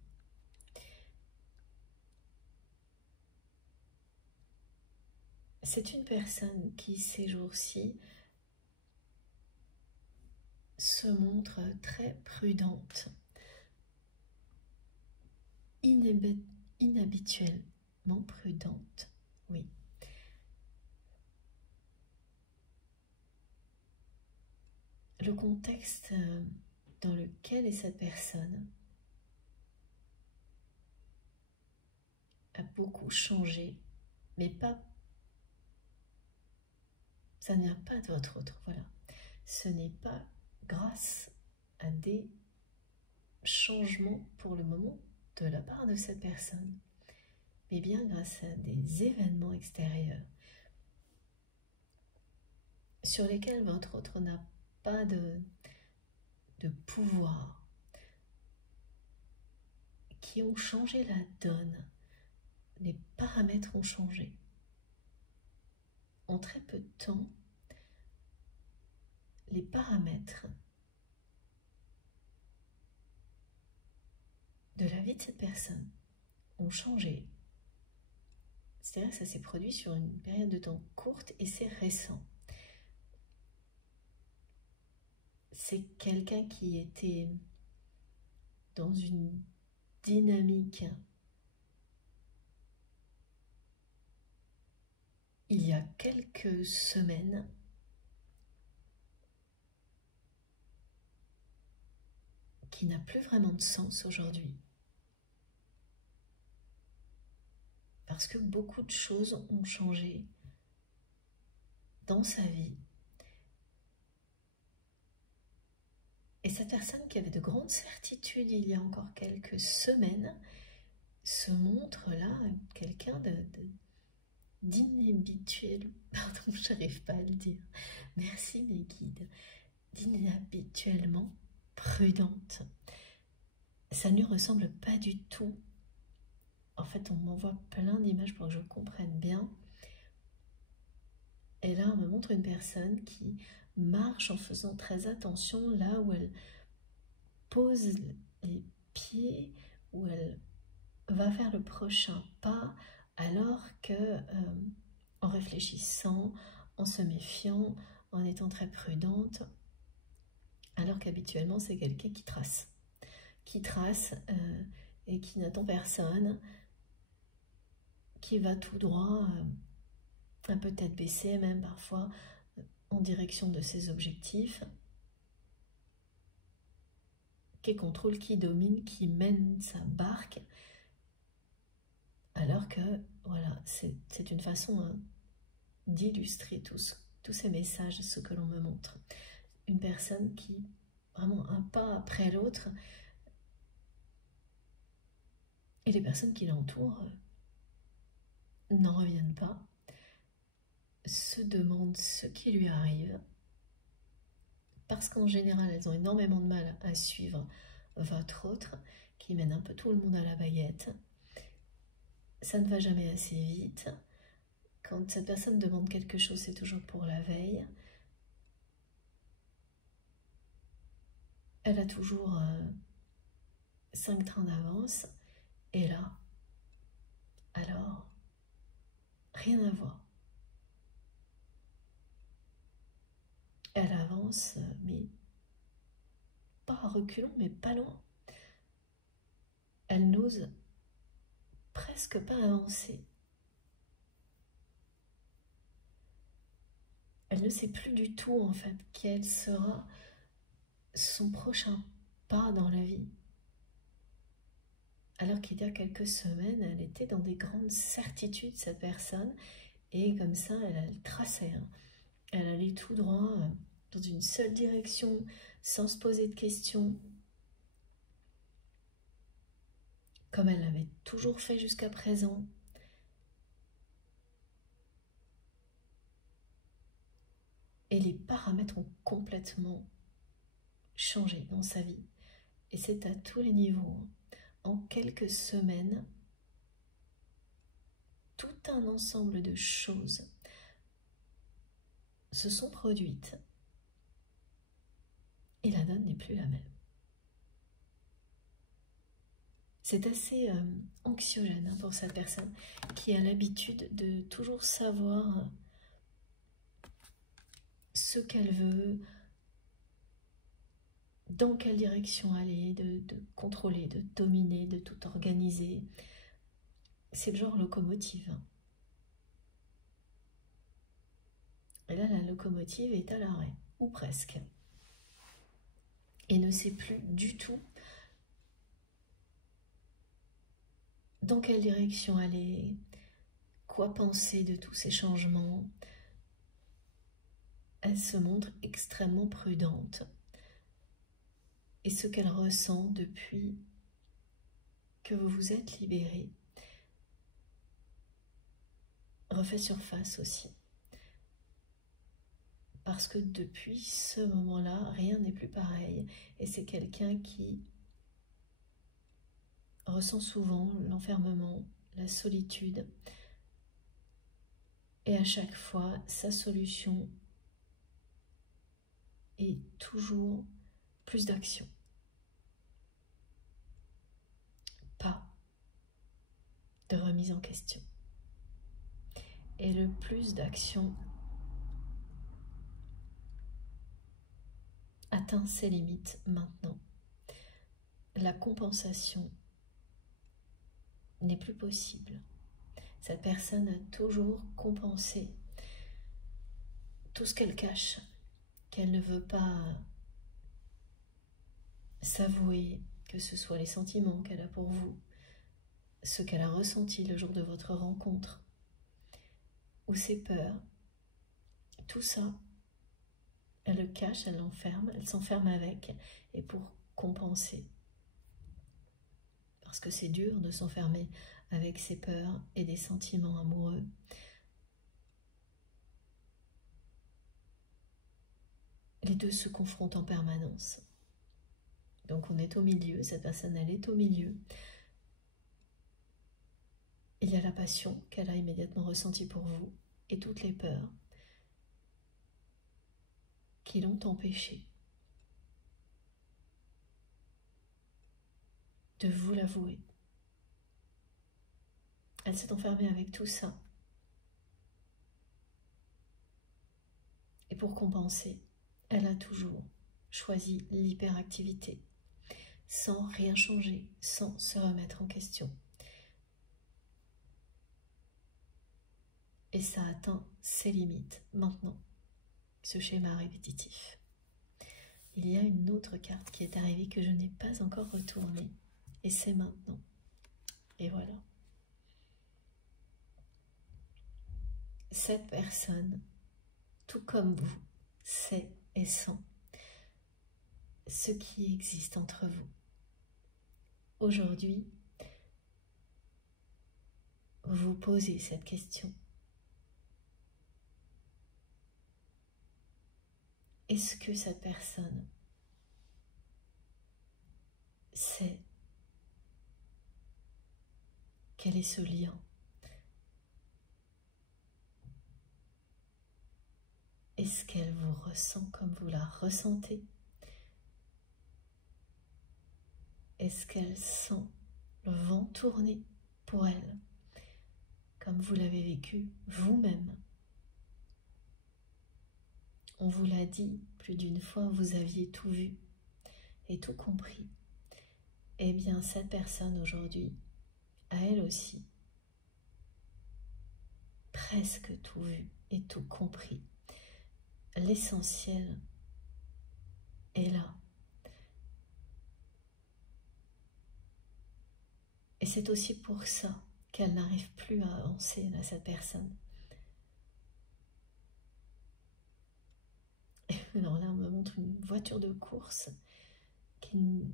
C'est une personne qui, ces jours-ci, se montre très prudente, inhabituellement prudente, oui. Le contexte dans lequel est cette personne a beaucoup changé, mais pas, ça n'est pas de votre autre, voilà. Ce n'est pas grâce à des changements pour le moment de la part de cette personne, mais bien grâce à des événements extérieurs sur lesquels votre autre n'a pas de pouvoir, qui ont changé la donne. Les paramètres ont changé. En très peu de temps, les paramètres de la vie de cette personne ont changé. C'est-à-dire que ça s'est produit sur une période de temps courte et c'est récent. C'est quelqu'un qui était dans une dynamique il y a quelques semaines, qui n'a plus vraiment de sens aujourd'hui. Parce que beaucoup de choses ont changé dans sa vie. Et cette personne qui avait de grandes certitudes il y a encore quelques semaines se montre là quelqu'un d'inhabituel, pardon, j'arrive pas à le dire, merci mes guides, d'inhabituellement prudente. Ça ne lui ressemble pas du tout. En fait, on m'envoie plein d'images pour que je comprenne bien. Et là, on me montre une personne qui marche en faisant très attention là où elle pose les pieds, où elle va faire le prochain pas, alors que en réfléchissant, en se méfiant, en étant très prudente, alors qu'habituellement c'est quelqu'un qui trace et qui n'attend personne, qui va tout droit, un peu tête baissée même parfois, en direction de ses objectifs, qui contrôle, qui domine, qui mène sa barque, alors que voilà, c'est une façon d'illustrer tous ces messages, ce que l'on me montre. Une personne qui, vraiment un pas après l'autre, et les personnes qui l'entourent n'en reviennent pas, se demandent ce qui lui arrive, parce qu'en général, elles ont énormément de mal à suivre votre autre, qui mène un peu tout le monde à la baguette. Ça ne va jamais assez vite. Quand cette personne demande quelque chose, c'est toujours pour la veille. Elle a toujours 5 trains d'avance. Et là, alors, rien à voir. Elle avance, mais pas à reculons, mais pas loin. Elle n'ose presque pas avancer. Elle ne sait plus du tout, en fait, quel sera son prochain pas dans la vie. Alors qu'il y a quelques semaines, elle était dans des grandes certitudes, cette personne, et comme ça, elle traçait. Elle allait tout droit, dans une seule direction, sans se poser de questions, comme elle l'avait toujours fait jusqu'à présent. Et les paramètres ont complètement changé dans sa vie. Et c'est à tous les niveaux. En quelques semaines, tout un ensemble de choses se sont produites et la donne n'est plus la même. C'est assez anxiogène pour cette personne qui a l'habitude de toujours savoir ce qu'elle veut, dans quelle direction aller, de contrôler, de dominer, de tout organiser. C'est le genre locomotive. Et là, la locomotive est à l'arrêt, ou presque. Et ne sait plus du tout dans quelle direction aller, quoi penser de tous ces changements. Elle se montre extrêmement prudente. Et ce qu'elle ressent depuis que vous vous êtes libéré refait surface aussi. Parce que depuis ce moment-là, rien n'est plus pareil. Et c'est quelqu'un qui ressent souvent l'enfermement, la solitude. Et à chaque fois, sa solution est toujours plus d'action. Pas de remise en question. Et le plus d'action atteint ses limites maintenant. La compensation n'est plus possible. Cette personne a toujours compensé tout ce qu'elle cache, qu'elle ne veut pas s'avouer, que ce soit les sentiments qu'elle a pour vous, ce qu'elle a ressenti le jour de votre rencontre, ou ses peurs, tout ça, elle le cache, elle l'enferme, elle s'enferme avec, et pour compenser. Parce que c'est dur de s'enfermer avec ses peurs et des sentiments amoureux. Les deux se confrontent en permanence. Donc on est au milieu, cette personne elle est au milieu. Il y a la passion qu'elle a immédiatement ressentie pour vous et toutes les peurs qui l'ont empêchée de vous l'avouer. Elle s'est enfermée avec tout ça. Et pour compenser, elle a toujours choisi l'hyperactivité, sans rien changer, sans se remettre en question. Et ça atteint ses limites maintenant, ce schéma répétitif. Il y a une autre carte qui est arrivée que je n'ai pas encore retournée, et c'est maintenant. Et voilà. Cette personne, tout comme vous, sait et sent ce qui existe entre vous. Aujourd'hui, vous posez cette question. Est-ce que cette personne sait quel est ce lien? Est-ce qu'elle vous ressent comme vous la ressentez? Est-ce qu'elle sent le vent tourner pour elle, comme vous l'avez vécu vous-même? On vous l'a dit plus d'une fois, vous aviez tout vu et tout compris. Eh bien, cette personne aujourd'hui a elle aussi presque tout vu et tout compris. L'essentiel est là. Et c'est aussi pour ça qu'elle n'arrive plus à avancer, là, cette personne. Alors là, on me montre une voiture de course qui ne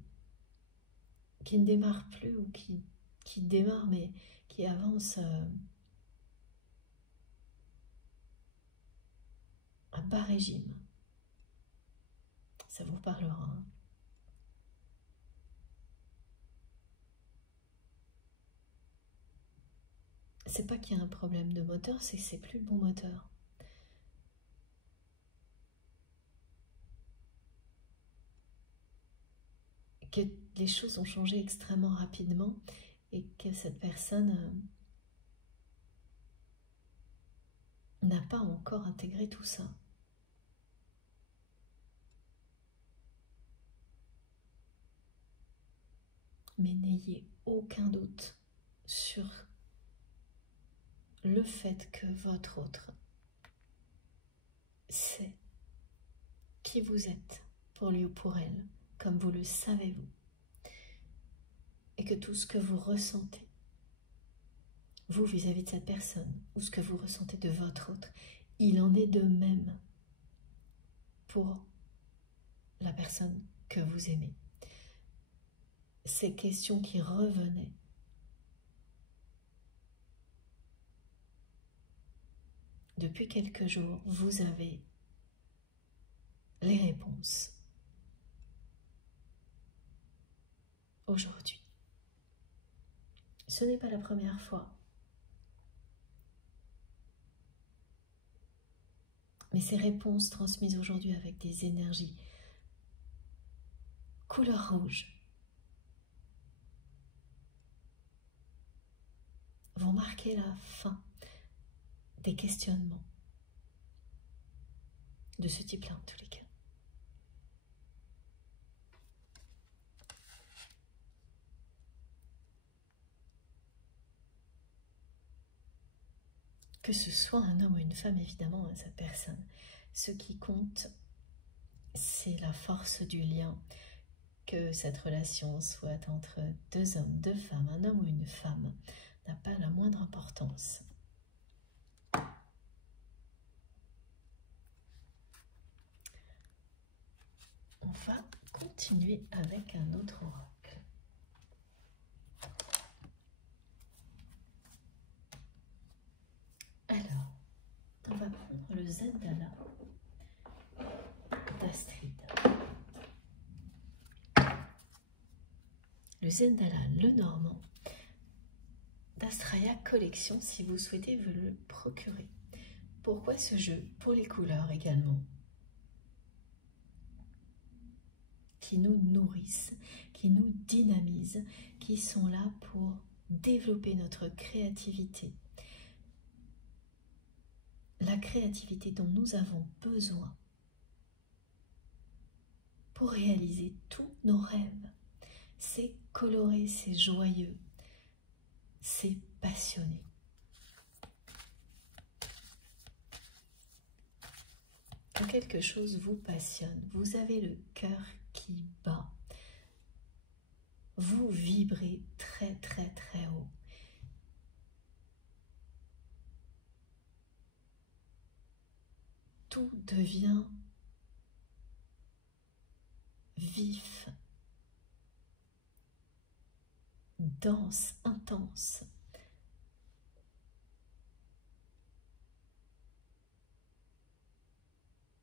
démarre plus ou qui démarre mais qui avance à bas régime. Ça vous parlera. Hein. C'est pas qu'il y a un problème de moteur, c'est que c'est plus le bon moteur. Que les choses ont changé extrêmement rapidement et que cette personne n'a pas encore intégré tout ça. Mais n'ayez aucun doute sur le fait que votre autre sait qui vous êtes pour lui ou pour elle, comme vous le savez vous, et que tout ce que vous ressentez, vous vis-à-vis de cette personne, ou ce que vous ressentez de votre autre, il en est de même pour la personne que vous aimez. Ces questions qui revenaient, depuis quelques jours, vous avez les réponses. Aujourd'hui. Ce n'est pas la première fois. Mais ces réponses transmises aujourd'hui avec des énergies couleur rouge vont marquer la fin des questionnements de ce type-là en tous les cas. Que ce soit un homme ou une femme, évidemment, cette personne Ce qui compte, c'est la force du lien, que cette relation soit entre deux hommes, deux femmes, un homme ou une femme, n'a pas la moindre importance. On va continuer avec un autre oracle. Alors, on va prendre le Zendala d'Astrid. Le Zendala, le Normand, d'Astraya Collection, si vous souhaitez vous le procurer. Pourquoi ce jeu? Pour les couleurs également, qui nous nourrissent, qui nous dynamisent, qui sont là pour développer notre créativité. La créativité dont nous avons besoin pour réaliser tous nos rêves. C'est coloré, c'est joyeux, c'est passionné. Quand quelque chose vous passionne, vous avez le cœur qui bat, vous vibrez très très très haut. Tout devient vif, dense, intense.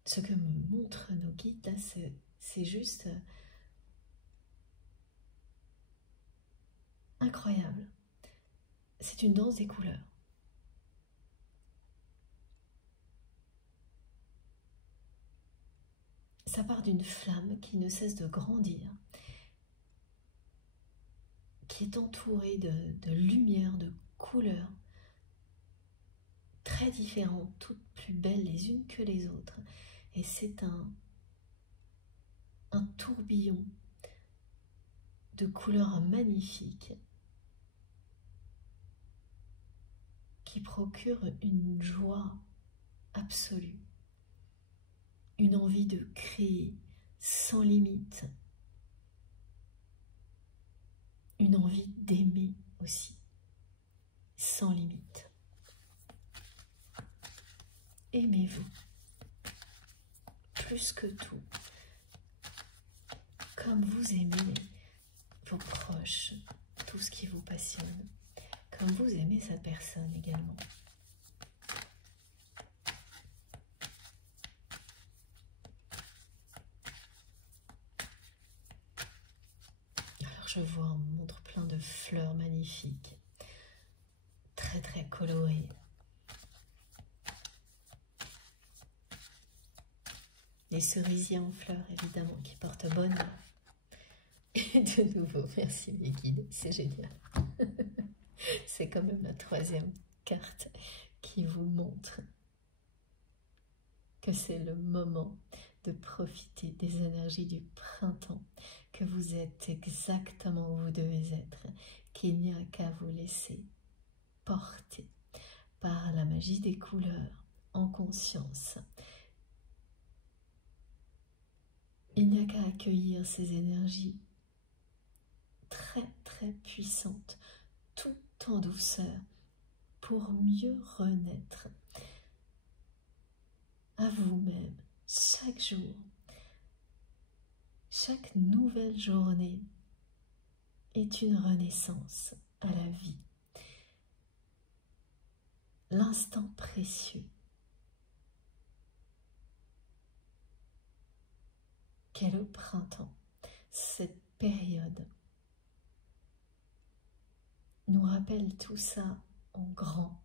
Ce que me montrent nos guides, là, c'est juste incroyable. C'est une danse des couleurs. Ça part d'une flamme qui ne cesse de grandir, qui est entourée de lumière, de couleurs très différentes, toutes plus belles les unes que les autres. Et c'est un tourbillon de couleurs magnifiques qui procure une joie absolue, une envie de créer sans limite, une envie d'aimer aussi, sans limite. Aimez-vous, plus que tout, comme vous aimez vos proches, tout ce qui vous passionne, comme vous aimez cette personne également. Alors je vois, on me montre plein de fleurs magnifiques, très très colorées. Les cerisiers en fleurs, évidemment, qui portent bonheur. Et de nouveau, merci mes guides, c'est génial. C'est quand même la troisième carte qui vous montre que c'est le moment de profiter des énergies du printemps, que vous êtes exactement où vous devez être, qu'il n'y a qu'à vous laisser porter par la magie des couleurs en conscience. Il n'y a qu'à accueillir ces énergies très très puissantes, tout en douceur, pour mieux renaître à vous-même chaque jour. Chaque nouvelle journée est une renaissance à la vie. L'instant précieux qu'est le printemps, cette période, nous rappelle tout ça en grand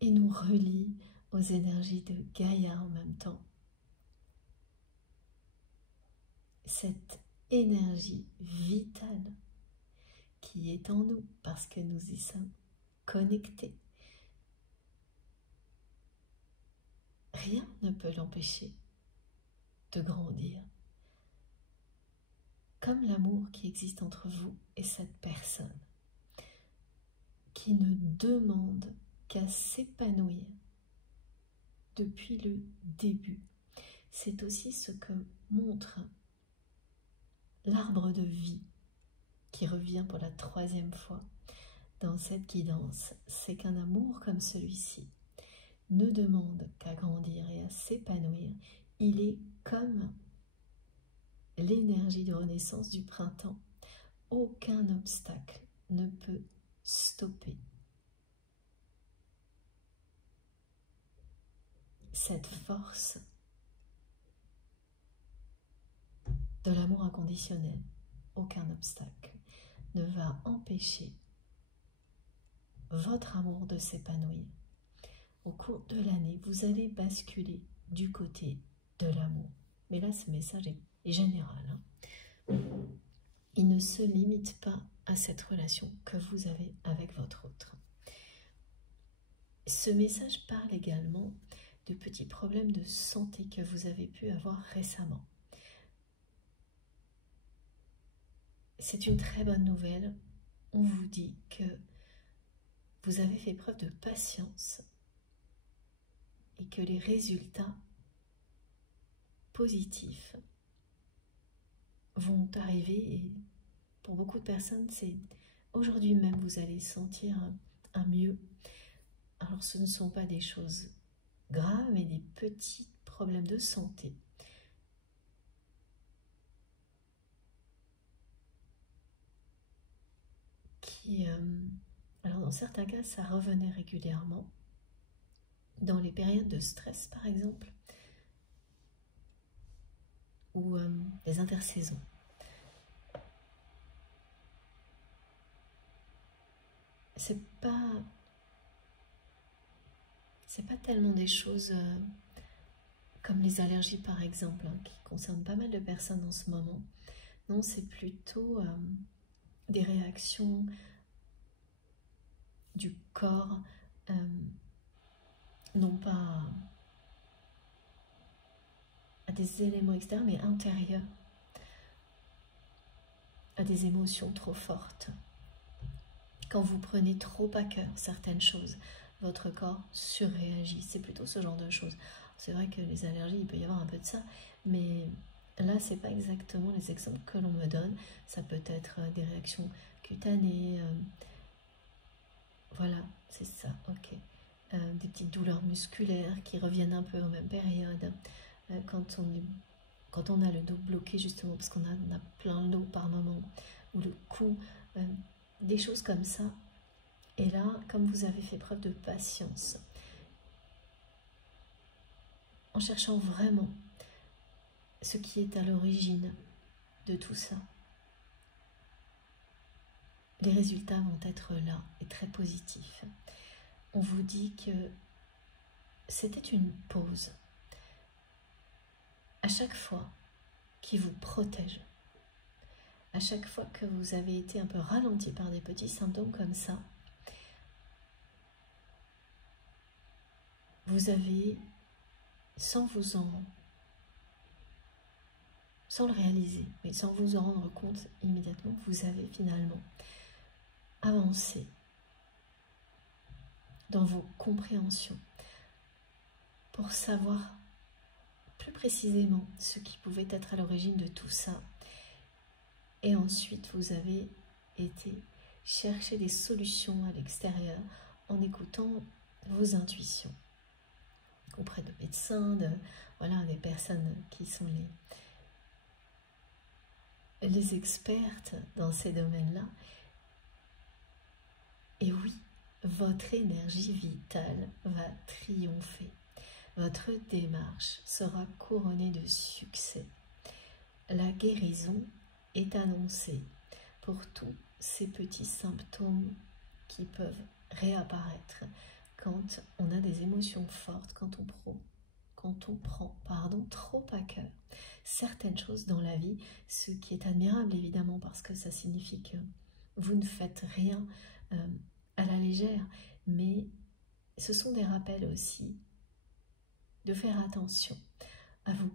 et nous relie aux énergies de Gaïa en même temps. Cette énergie vitale qui est en nous parce que nous y sommes connectés. Rien ne peut l'empêcher de grandir. Comme l'amour qui existe entre vous et cette personne, qui ne demande qu'à s'épanouir depuis le début. C'est aussi ce que montre l'arbre de vie qui revient pour la 3e fois dans cette guidance. C'est qu'un amour comme celui-ci ne demande qu'à grandir et à s'épanouir. Il est comme l'énergie de renaissance du printemps. Aucun obstacle ne peut stopper cette force de l'amour inconditionnel. Aucun obstacle ne va empêcher votre amour de s'épanouir. Au cours de l'année, vous allez basculer du côté de l'amour. Mais là, ce message est général, hein. Il ne se limite pas à cette relation que vous avez avec votre autre. Ce message parle également de petits problèmes de santé que vous avez pu avoir récemment. C'est une très bonne nouvelle. On vous dit que vous avez fait preuve de patience et que les résultats positifs vont arriver. Et pour beaucoup de personnes, c'est aujourd'hui même vous allez sentir un mieux. Alors ce ne sont pas des choses graves, mais des petits problèmes de santé. Alors dans certains cas, ça revenait régulièrement. Dans les périodes de stress, par exemple, ou des intersaisons. C'est pas tellement des choses comme les allergies, par exemple, hein, qui concernent pas mal de personnes en ce moment. Non, c'est plutôt des réactions du corps, non pas à des éléments extérieurs, mais intérieurs, à des émotions trop fortes. Quand vous prenez trop à cœur certaines choses, votre corps surréagit. C'est plutôt ce genre de choses. C'est vrai que les allergies, il peut y avoir un peu de ça, mais là, c'est pas exactement les exemples que l'on me donne. Ça peut être des réactions cutanées. Voilà, c'est ça, ok. Des petites douleurs musculaires qui reviennent un peu en même période. Quand on a le dos bloqué, justement, parce qu'on a plein le dos par moment, ou le cou, des choses comme ça. Et là, comme vous avez fait preuve de patience, en cherchant vraiment ce qui est à l'origine de tout ça, les résultats vont être là et très positifs. On vous dit que c'était une pause à chaque fois qui vous protège. À chaque fois que vous avez été un peu ralenti par des petits symptômes comme ça, vous avez, sans le réaliser, mais sans vous en rendre compte immédiatement, vous avez finalement avancé dans vos compréhensions pour savoir plus précisément ce qui pouvait être à l'origine de tout ça. Et ensuite, vous avez été chercher des solutions à l'extérieur en écoutant vos intuitions auprès de médecins, voilà, des personnes qui sont les expertes dans ces domaines-là. Et oui, votre énergie vitale va triompher. Votre démarche sera couronnée de succès. La guérison est annoncée pour tous ces petits symptômes qui peuvent réapparaître quand on a des émotions fortes, quand on prend trop à cœur certaines choses dans la vie, ce qui est admirable évidemment parce que ça signifie que vous ne faites rien à la légère, mais ce sont des rappels aussi de faire attention à vous,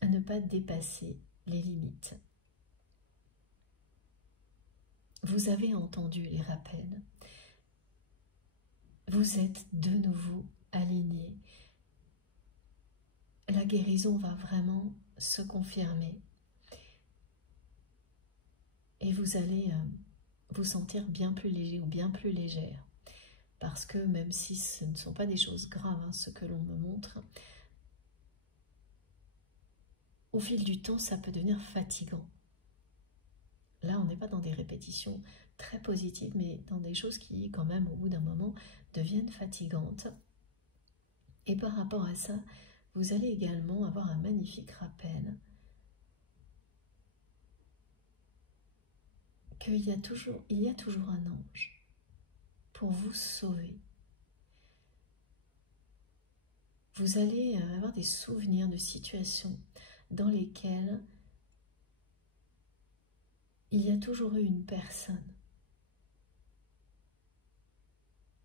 à ne pas dépasser les limites. Vous avez entendu les rappels. Vous êtes de nouveau alignés guérison va vraiment se confirmer et vous allez vous sentir bien plus léger ou bien plus légère. Parce que même si ce ne sont pas des choses graves, hein, ce que l'on me montre, au fil du temps, ça peut devenir fatigant. Là, on n'est pas dans des répétitions très positives, mais dans des choses qui, quand même, au bout d'un moment, deviennent fatigantes. Et par rapport à ça, vous allez également avoir un magnifique rappel qu'il y a toujours un ange pour vous sauver. Vous allez avoir des souvenirs de situations dans lesquelles il y a toujours eu une personne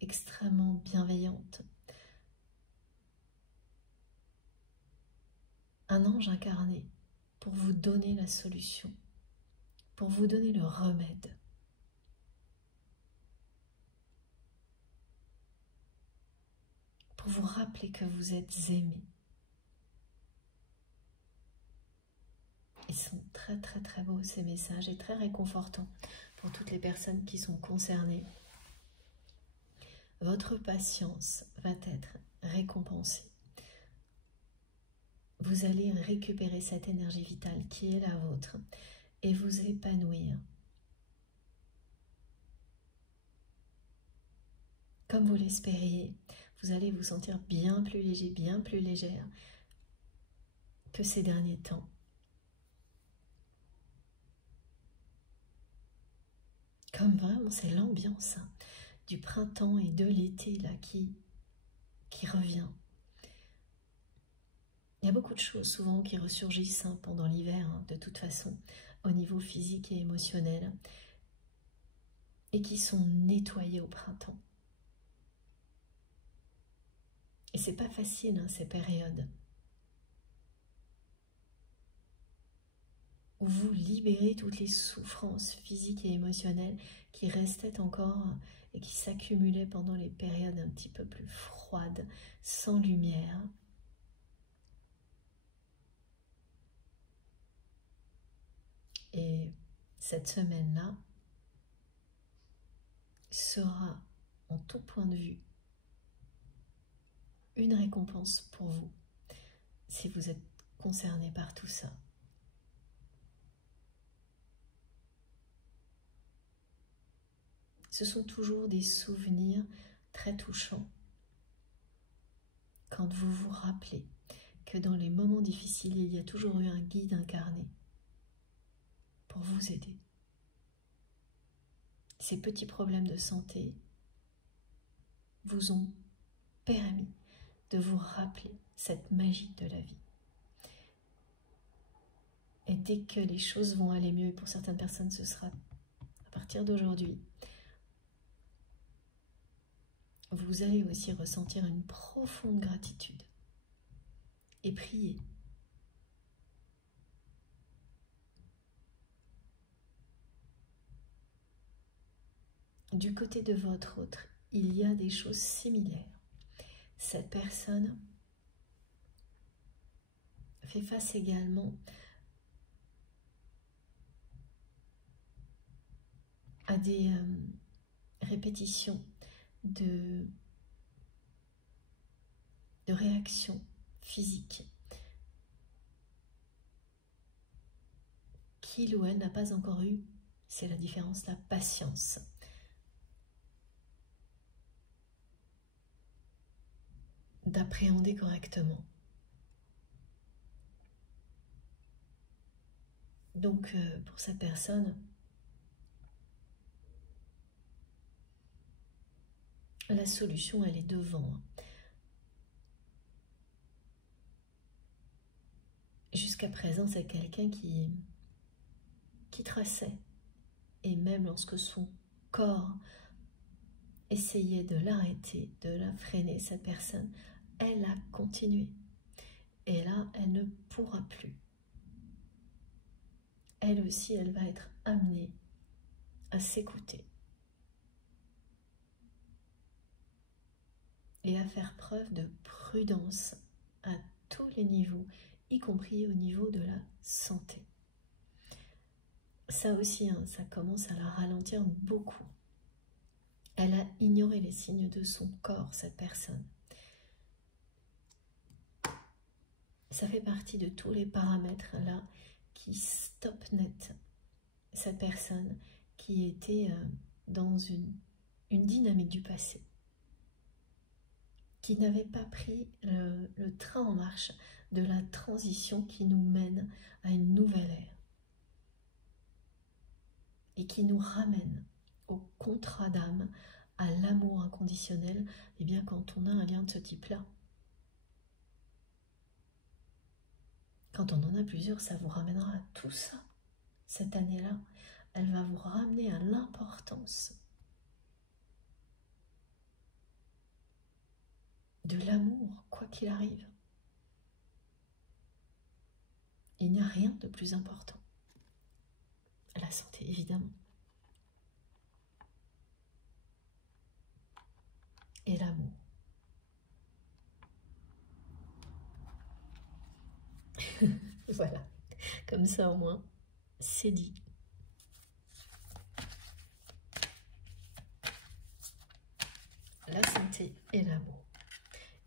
extrêmement bienveillante, un ange incarné pour vous donner la solution, pour vous donner le remède. Pour vous rappeler que vous êtes aimé. Ils sont très très très beaux ces messages et très réconfortants pour toutes les personnes qui sont concernées. Votre patience va être récompensée. Vous allez récupérer cette énergie vitale qui est la vôtre et vous épanouir. Comme vous l'espériez, vous allez vous sentir bien plus léger, bien plus légère que ces derniers temps. Comme vraiment, c'est l'ambiance du printemps et de l'été là qui revient. Il y a beaucoup de choses souvent qui ressurgissent pendant l'hiver, de toute façon, au niveau physique et émotionnel, et qui sont nettoyées au printemps. Et c'est pas facile, ces périodes où vous libérez toutes les souffrances physiques et émotionnelles qui restaient encore et qui s'accumulaient pendant les périodes un petit peu plus froides, sans lumière. Et cette semaine-là sera, en tout point de vue, une récompense pour vous, si vous êtes concerné par tout ça. Ce sont toujours des souvenirs très touchants. Quand vous vous rappelez que dans les moments difficiles, il y a toujours eu un guide incarné pour vous aider. Ces petits problèmes de santé vous ont permis de vous rappeler cette magie de la vie. Et dès que les choses vont aller mieux, et pour certaines personnes ce sera à partir d'aujourd'hui, vous allez aussi ressentir une profonde gratitude et prier. Du côté de votre autre, il y a des choses similaires. Cette personne fait face également à des répétitions de réactions physiques qu'il ou elle n'a pas encore eu. C'est la différence, la patience. D'appréhender correctement. Donc, pour cette personne, la solution, elle est devant. Jusqu'à présent, c'est quelqu'un qui traçait. Et même lorsque son corps essayait de l'arrêter, de la freiner, cette personne, elle a continué. Et là, elle ne pourra plus. Elle aussi, elle va être amenée à s'écouter et à faire preuve de prudence à tous les niveaux, y compris au niveau de la santé. Ça aussi, hein, ça commence à la ralentir beaucoup. Elle a ignoré les signes de son corps, cette personne. Ça fait partie de tous les paramètres là qui stoppent net cette personne qui était dans une dynamique du passé, qui n'avait pas pris le train en marche de la transition qui nous mène à une nouvelle ère et qui nous ramène au contrat d'âme, à l'amour inconditionnel, et bien quand on a un lien de ce type-là. Quand on en a plusieurs, ça vous ramènera à tout ça. Cette année-là, elle va vous ramener à l'importance de l'amour, quoi qu'il arrive. Il n'y a rien de plus important. La santé, évidemment. Et l'amour. Voilà, comme ça au moins, c'est dit. La santé et l'amour.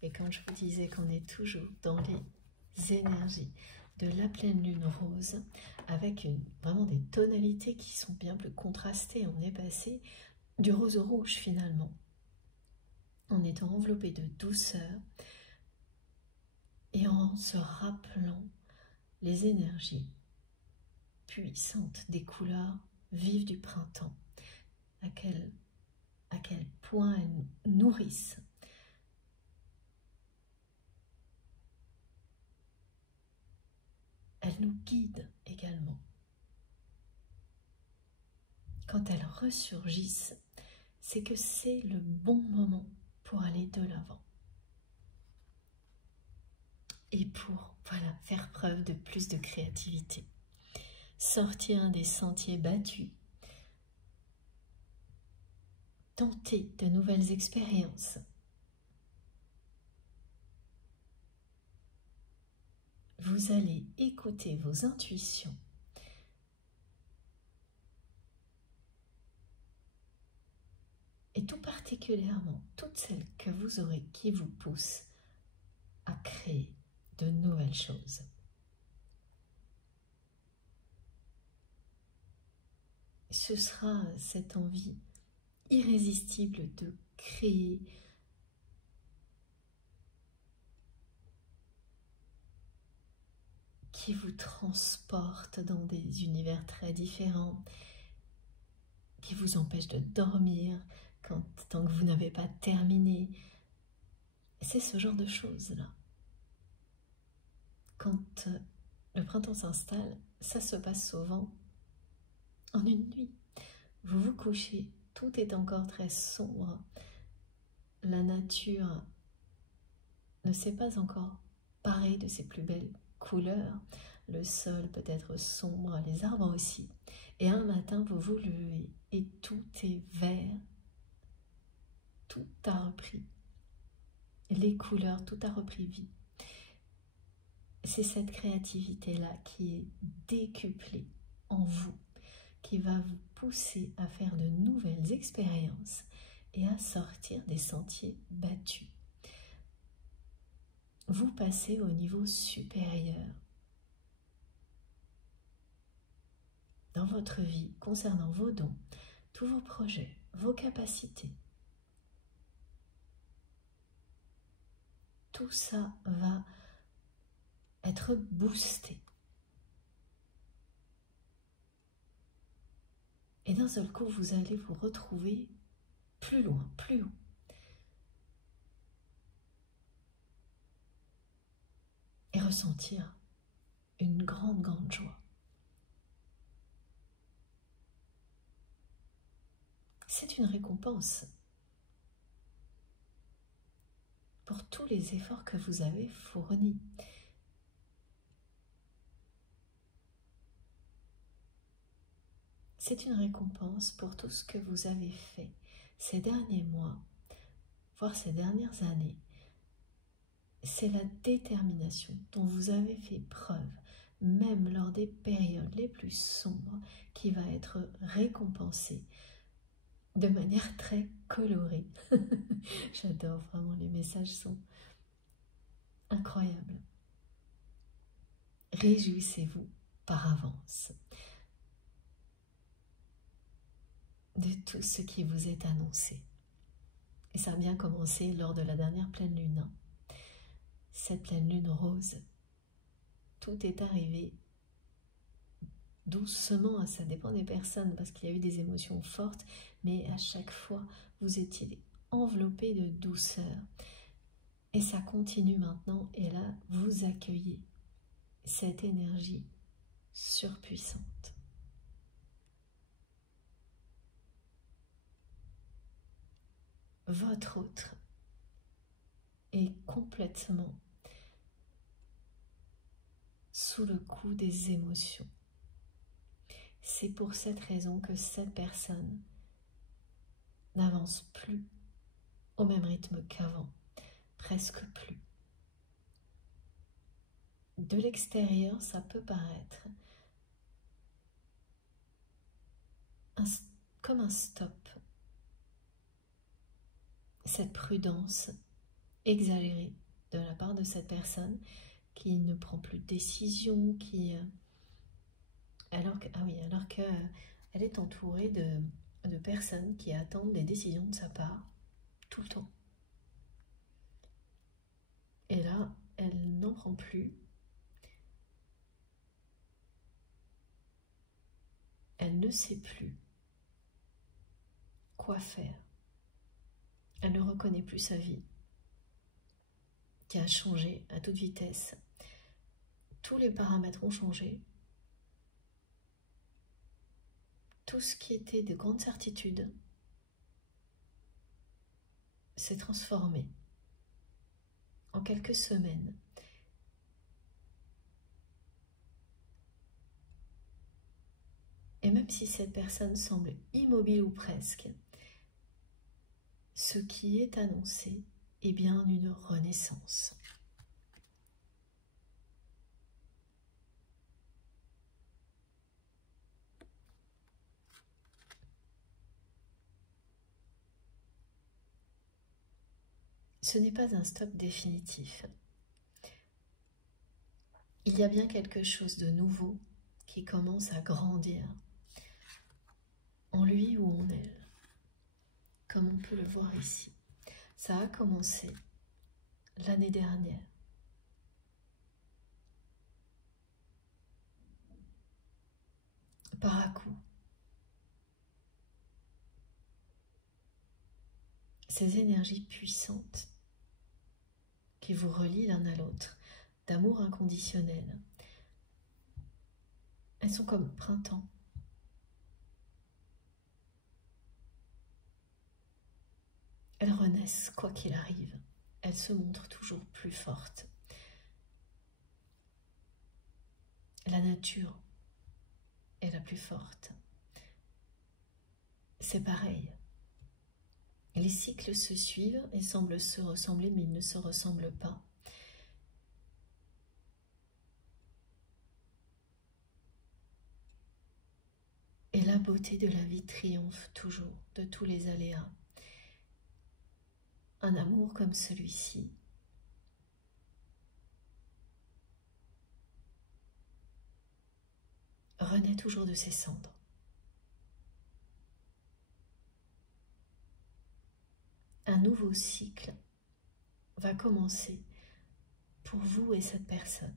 Et quand je vous disais qu'on est toujours dans les énergies de la pleine lune rose, avec vraiment des tonalités qui sont bien plus contrastées, on est passé du rose au rouge finalement, en étant enveloppé de douceur et en se rappelant les énergies puissantes des couleurs vives du printemps, à quel point elles nourrissent elles nous guident également. Quand elles ressurgissent, c'est que c'est le bon moment pour aller de l'avant. Et pour, voilà, faire preuve de plus de créativité. Sortir des sentiers battus. Tenter de nouvelles expériences. Vous allez écouter vos intuitions. Et tout particulièrement, toutes celles que vous aurez qui vous poussent à créer de nouvelles choses. Ce sera cette envie irrésistible de créer qui vous transporte dans des univers très différents, qui vous empêche de dormir tant que vous n'avez pas terminé. C'est ce genre de choses-là. Quand le printemps s'installe, ça se passe souvent en une nuit. Vous vous couchez, tout est encore très sombre. La nature ne s'est pas encore parée de ses plus belles couleurs. Le sol peut être sombre, les arbres aussi. Et un matin, vous vous levez et tout est vert. Tout a repris. Les couleurs, tout a repris vie. C'est cette créativité-là qui est décuplée en vous, qui va vous pousser à faire de nouvelles expériences et à sortir des sentiers battus. Vous passez au niveau supérieur dans votre vie concernant vos dons, tous vos projets, vos capacités. Tout ça va être boosté. Et d'un seul coup, vous allez vous retrouver plus loin, plus haut. Et ressentir une grande, grande joie. C'est une récompense pour tous les efforts que vous avez fournis. C'est une récompense pour tout ce que vous avez fait ces derniers mois, voire ces dernières années. c'est la détermination dont vous avez fait preuve, même lors des périodes les plus sombres, qui va être récompensée de manière très colorée. J'adore vraiment, les messages sont incroyables. Réjouissez-vous par avance de tout ce qui vous est annoncé. Et ça a bien commencé lors de la dernière pleine lune. Cette pleine lune rose, tout est arrivé doucement, ça dépend des personnes parce qu'il y a eu des émotions fortes, mais à chaque fois vous étiez enveloppé de douceur. Et ça continue maintenant, et là vous accueillez cette énergie surpuissante. Votre autre est complètement sous le coup des émotions. C'est pour cette raison que cette personne n'avance plus au même rythme qu'avant, presque plus. De l'extérieur, ça peut paraître comme un stop. Cette prudence exagérée de la part de cette personne qui ne prend plus de décision, alors qu'elle est entourée de personnes qui attendent des décisions de sa part tout le temps. Et là, elle n'en prend plus. Elle ne sait plus quoi faire. Elle ne reconnaît plus sa vie, qui a changé à toute vitesse. Tous les paramètres ont changé. Tout ce qui était de grandes certitudes s'est transformé en quelques semaines. Et même si cette personne semble immobile ou presque, ce qui est annoncé est bien une renaissance. Ce n'est pas un stop définitif. Il y a bien quelque chose de nouveau qui commence à grandir en lui ou en elle, comme on peut le voir ici. Ça a commencé l'année dernière. Par à-coup. Ces énergies puissantes qui vous relient l'un à l'autre, d'amour inconditionnel, elles sont comme printemps. Elles renaissent quoi qu'il arrive. Elles se montrent toujours plus fortes. La nature est la plus forte. C'est pareil. Les cycles se suivent et semblent se ressembler, mais ils ne se ressemblent pas. Et la beauté de la vie triomphe toujours de tous les aléas. Un amour comme celui-ci renaît toujours de ses cendres. Un nouveau cycle va commencer pour vous et cette personne.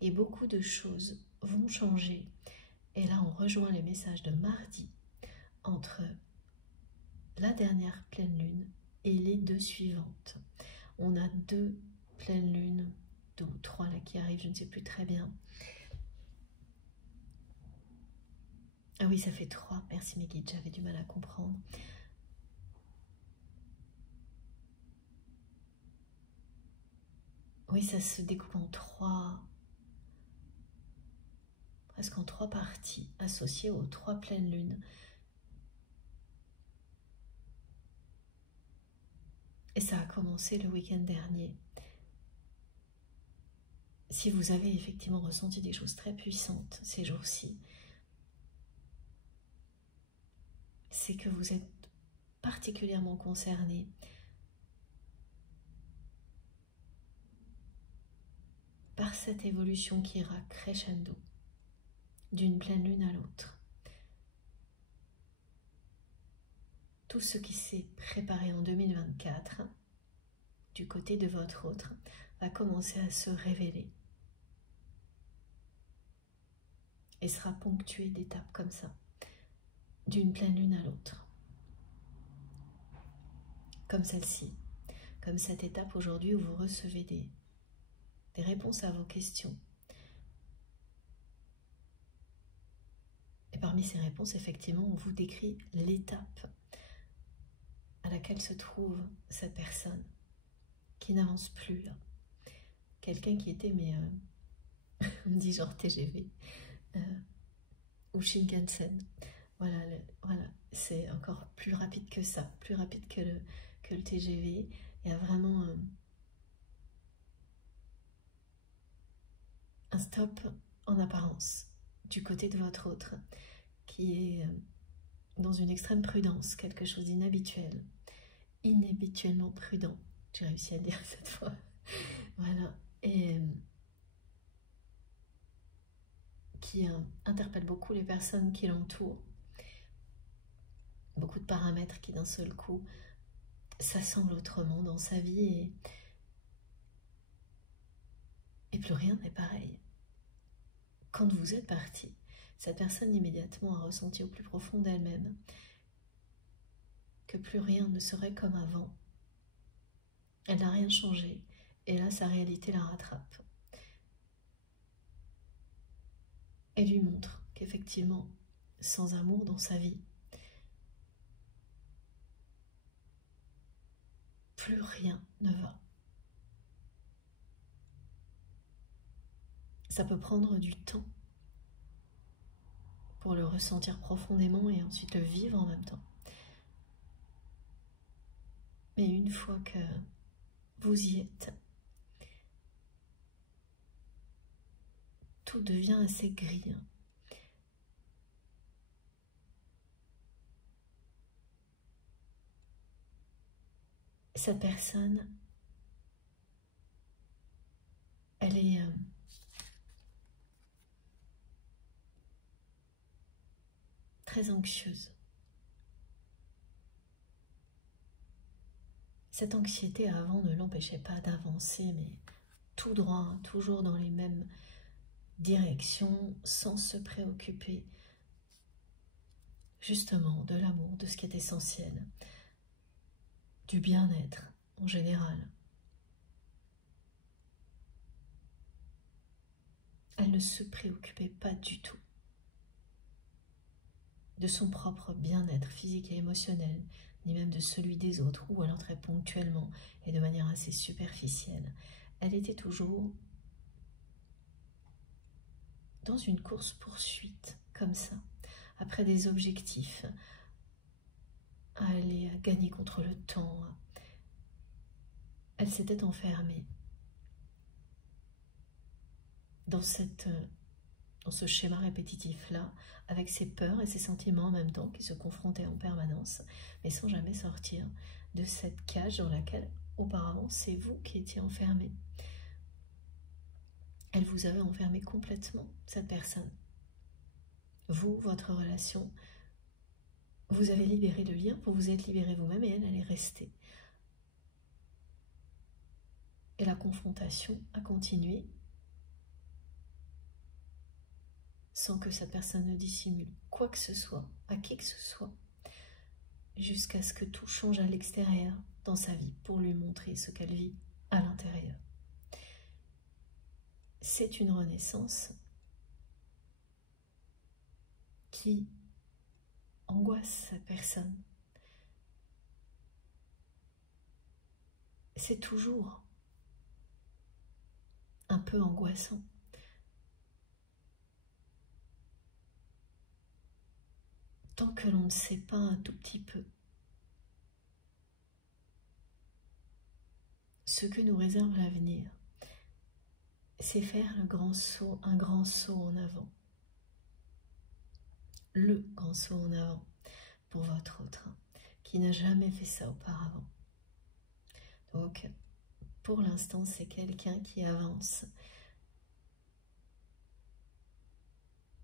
Et beaucoup de choses vont changer. Et là, on rejoint les messages de mardi entre la dernière pleine lune et les deux suivantes. On a 2 pleines lunes, 2 ou 3 là qui arrivent, je ne sais plus très bien. Ah oui, ça fait 3. Merci mes guides, j'avais du mal à comprendre. Oui, ça se découpe en 3, presque en 3 parties, associées aux 3 pleines lunes. Et ça a commencé le week-end dernier. Si vous avez effectivement ressenti des choses très puissantes ces jours-ci, c'est que vous êtes particulièrement concerné par cette évolution qui ira crescendo d'une pleine lune à l'autre. Tout ce qui s'est préparé en 2024, du côté de votre autre, va commencer à se révéler et sera ponctué d'étapes comme ça, d'une pleine lune à l'autre. Comme celle-ci, comme cette étape aujourd'hui où vous recevez des réponses à vos questions. Et parmi ces réponses, effectivement, on vous décrit l'étape à laquelle se trouve cette personne qui n'avance plus là. Quelqu'un qui était, mais on dit genre TGV ou Shinkansen. Voilà, voilà, c'est encore plus rapide que ça, plus rapide que le TGV. Il y a vraiment un stop en apparence du côté de votre autre qui est dans une extrême prudence, quelque chose d'inhabituel, inhabituellement prudent. J'ai réussi à le dire cette fois. Voilà, et qui interpelle beaucoup les personnes qui l'entourent. Beaucoup de paramètres qui d'un seul coup s'assemblent autrement dans sa vie et plus rien n'est pareil. Quand vous êtes parti, cette personne immédiatement a ressenti au plus profond d'elle-même que plus rien ne serait comme avant. Elle n'a rien changé et là sa réalité la rattrape et lui montre qu'effectivement, sans amour dans sa vie, plus rien ne va. Ça peut prendre du temps pour le ressentir profondément et ensuite le vivre en même temps. Mais une fois que vous y êtes, tout devient assez gris. Cette personne, elle est très anxieuse. Cette anxiété avant ne l'empêchait pas d'avancer, mais tout droit, toujours dans les mêmes directions, sans se préoccuper justement de l'amour, de ce qui est essentiel, du bien-être en général. Elle ne se préoccupait pas du tout de son propre bien-être physique et émotionnel, ni même de celui des autres, ou alors très ponctuellement et de manière assez superficielle. Elle était toujours dans une course-poursuite, comme ça, après des objectifs, à aller gagner contre le temps. Elle s'était enfermée dans ce schéma répétitif-là, avec ses peurs et ses sentiments en même temps qui se confrontaient en permanence, mais sans jamais sortir de cette cage dans laquelle, auparavant, c'est vous qui étiez enfermé. Elle vous avait enfermé complètement, cette personne. Vous, votre relation, vous avez libéré le lien, vous vous êtes libéré vous-même et elle est restée. Et la confrontation a continué sans que cette personne ne dissimule quoi que ce soit, à qui que ce soit, jusqu'à ce que tout change à l'extérieur dans sa vie pour lui montrer ce qu'elle vit à l'intérieur. C'est une renaissance qui angoisse cette personne. C'est toujours un peu angoissant. Tant que l'on ne sait pas un tout petit peu ce que nous réserve l'avenir, c'est faire un grand saut en avant. Le grand saut en avant pour votre autre, qui n'a jamais fait ça auparavant. Donc, pour l'instant, c'est quelqu'un qui avance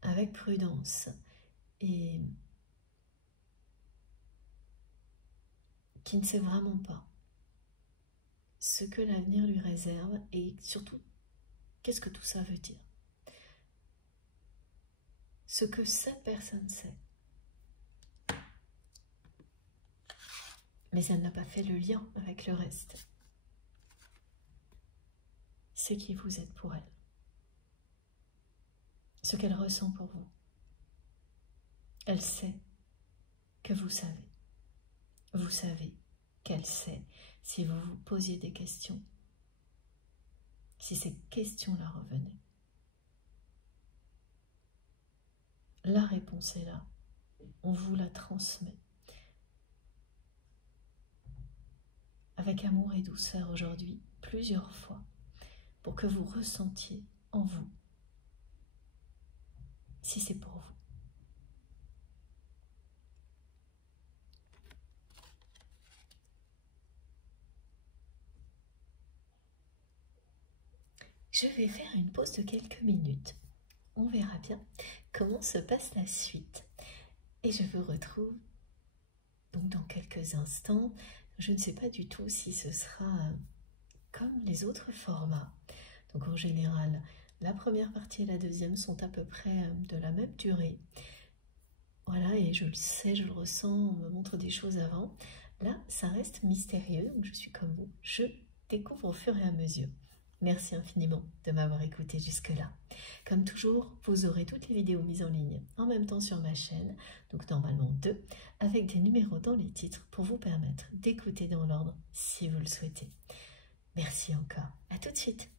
avec prudence et qui ne sait vraiment pas ce que l'avenir lui réserve et surtout, qu'est-ce que tout ça veut dire. Ce que cette personne sait. Mais elle n'a pas fait le lien avec le reste. C'est qui vous êtes pour elle. Ce qu'elle ressent pour vous. Elle sait que vous savez. Vous savez qu'elle sait si vous vous posiez des questions. Si ces questions-là revenaient. La réponse est là. On vous la transmet. Avec amour et douceur aujourd'hui, plusieurs fois, pour que vous ressentiez en vous si c'est pour vous. Je vais faire une pause de quelques minutes. On verra bien comment se passe la suite. Et je vous retrouve donc dans quelques instants. Je ne sais pas du tout si ce sera comme les autres formats. Donc en général, la première partie et la deuxième sont à peu près de la même durée. Voilà, et je le sais, je le ressens, on me montre des choses avant. Là, ça reste mystérieux, donc je suis comme vous. Je découvre au fur et à mesure. Merci infiniment de m'avoir écouté jusque-là. Comme toujours, vous aurez toutes les vidéos mises en ligne en même temps sur ma chaîne, donc normalement 2, avec des numéros dans les titres pour vous permettre d'écouter dans l'ordre si vous le souhaitez. Merci encore. À tout de suite.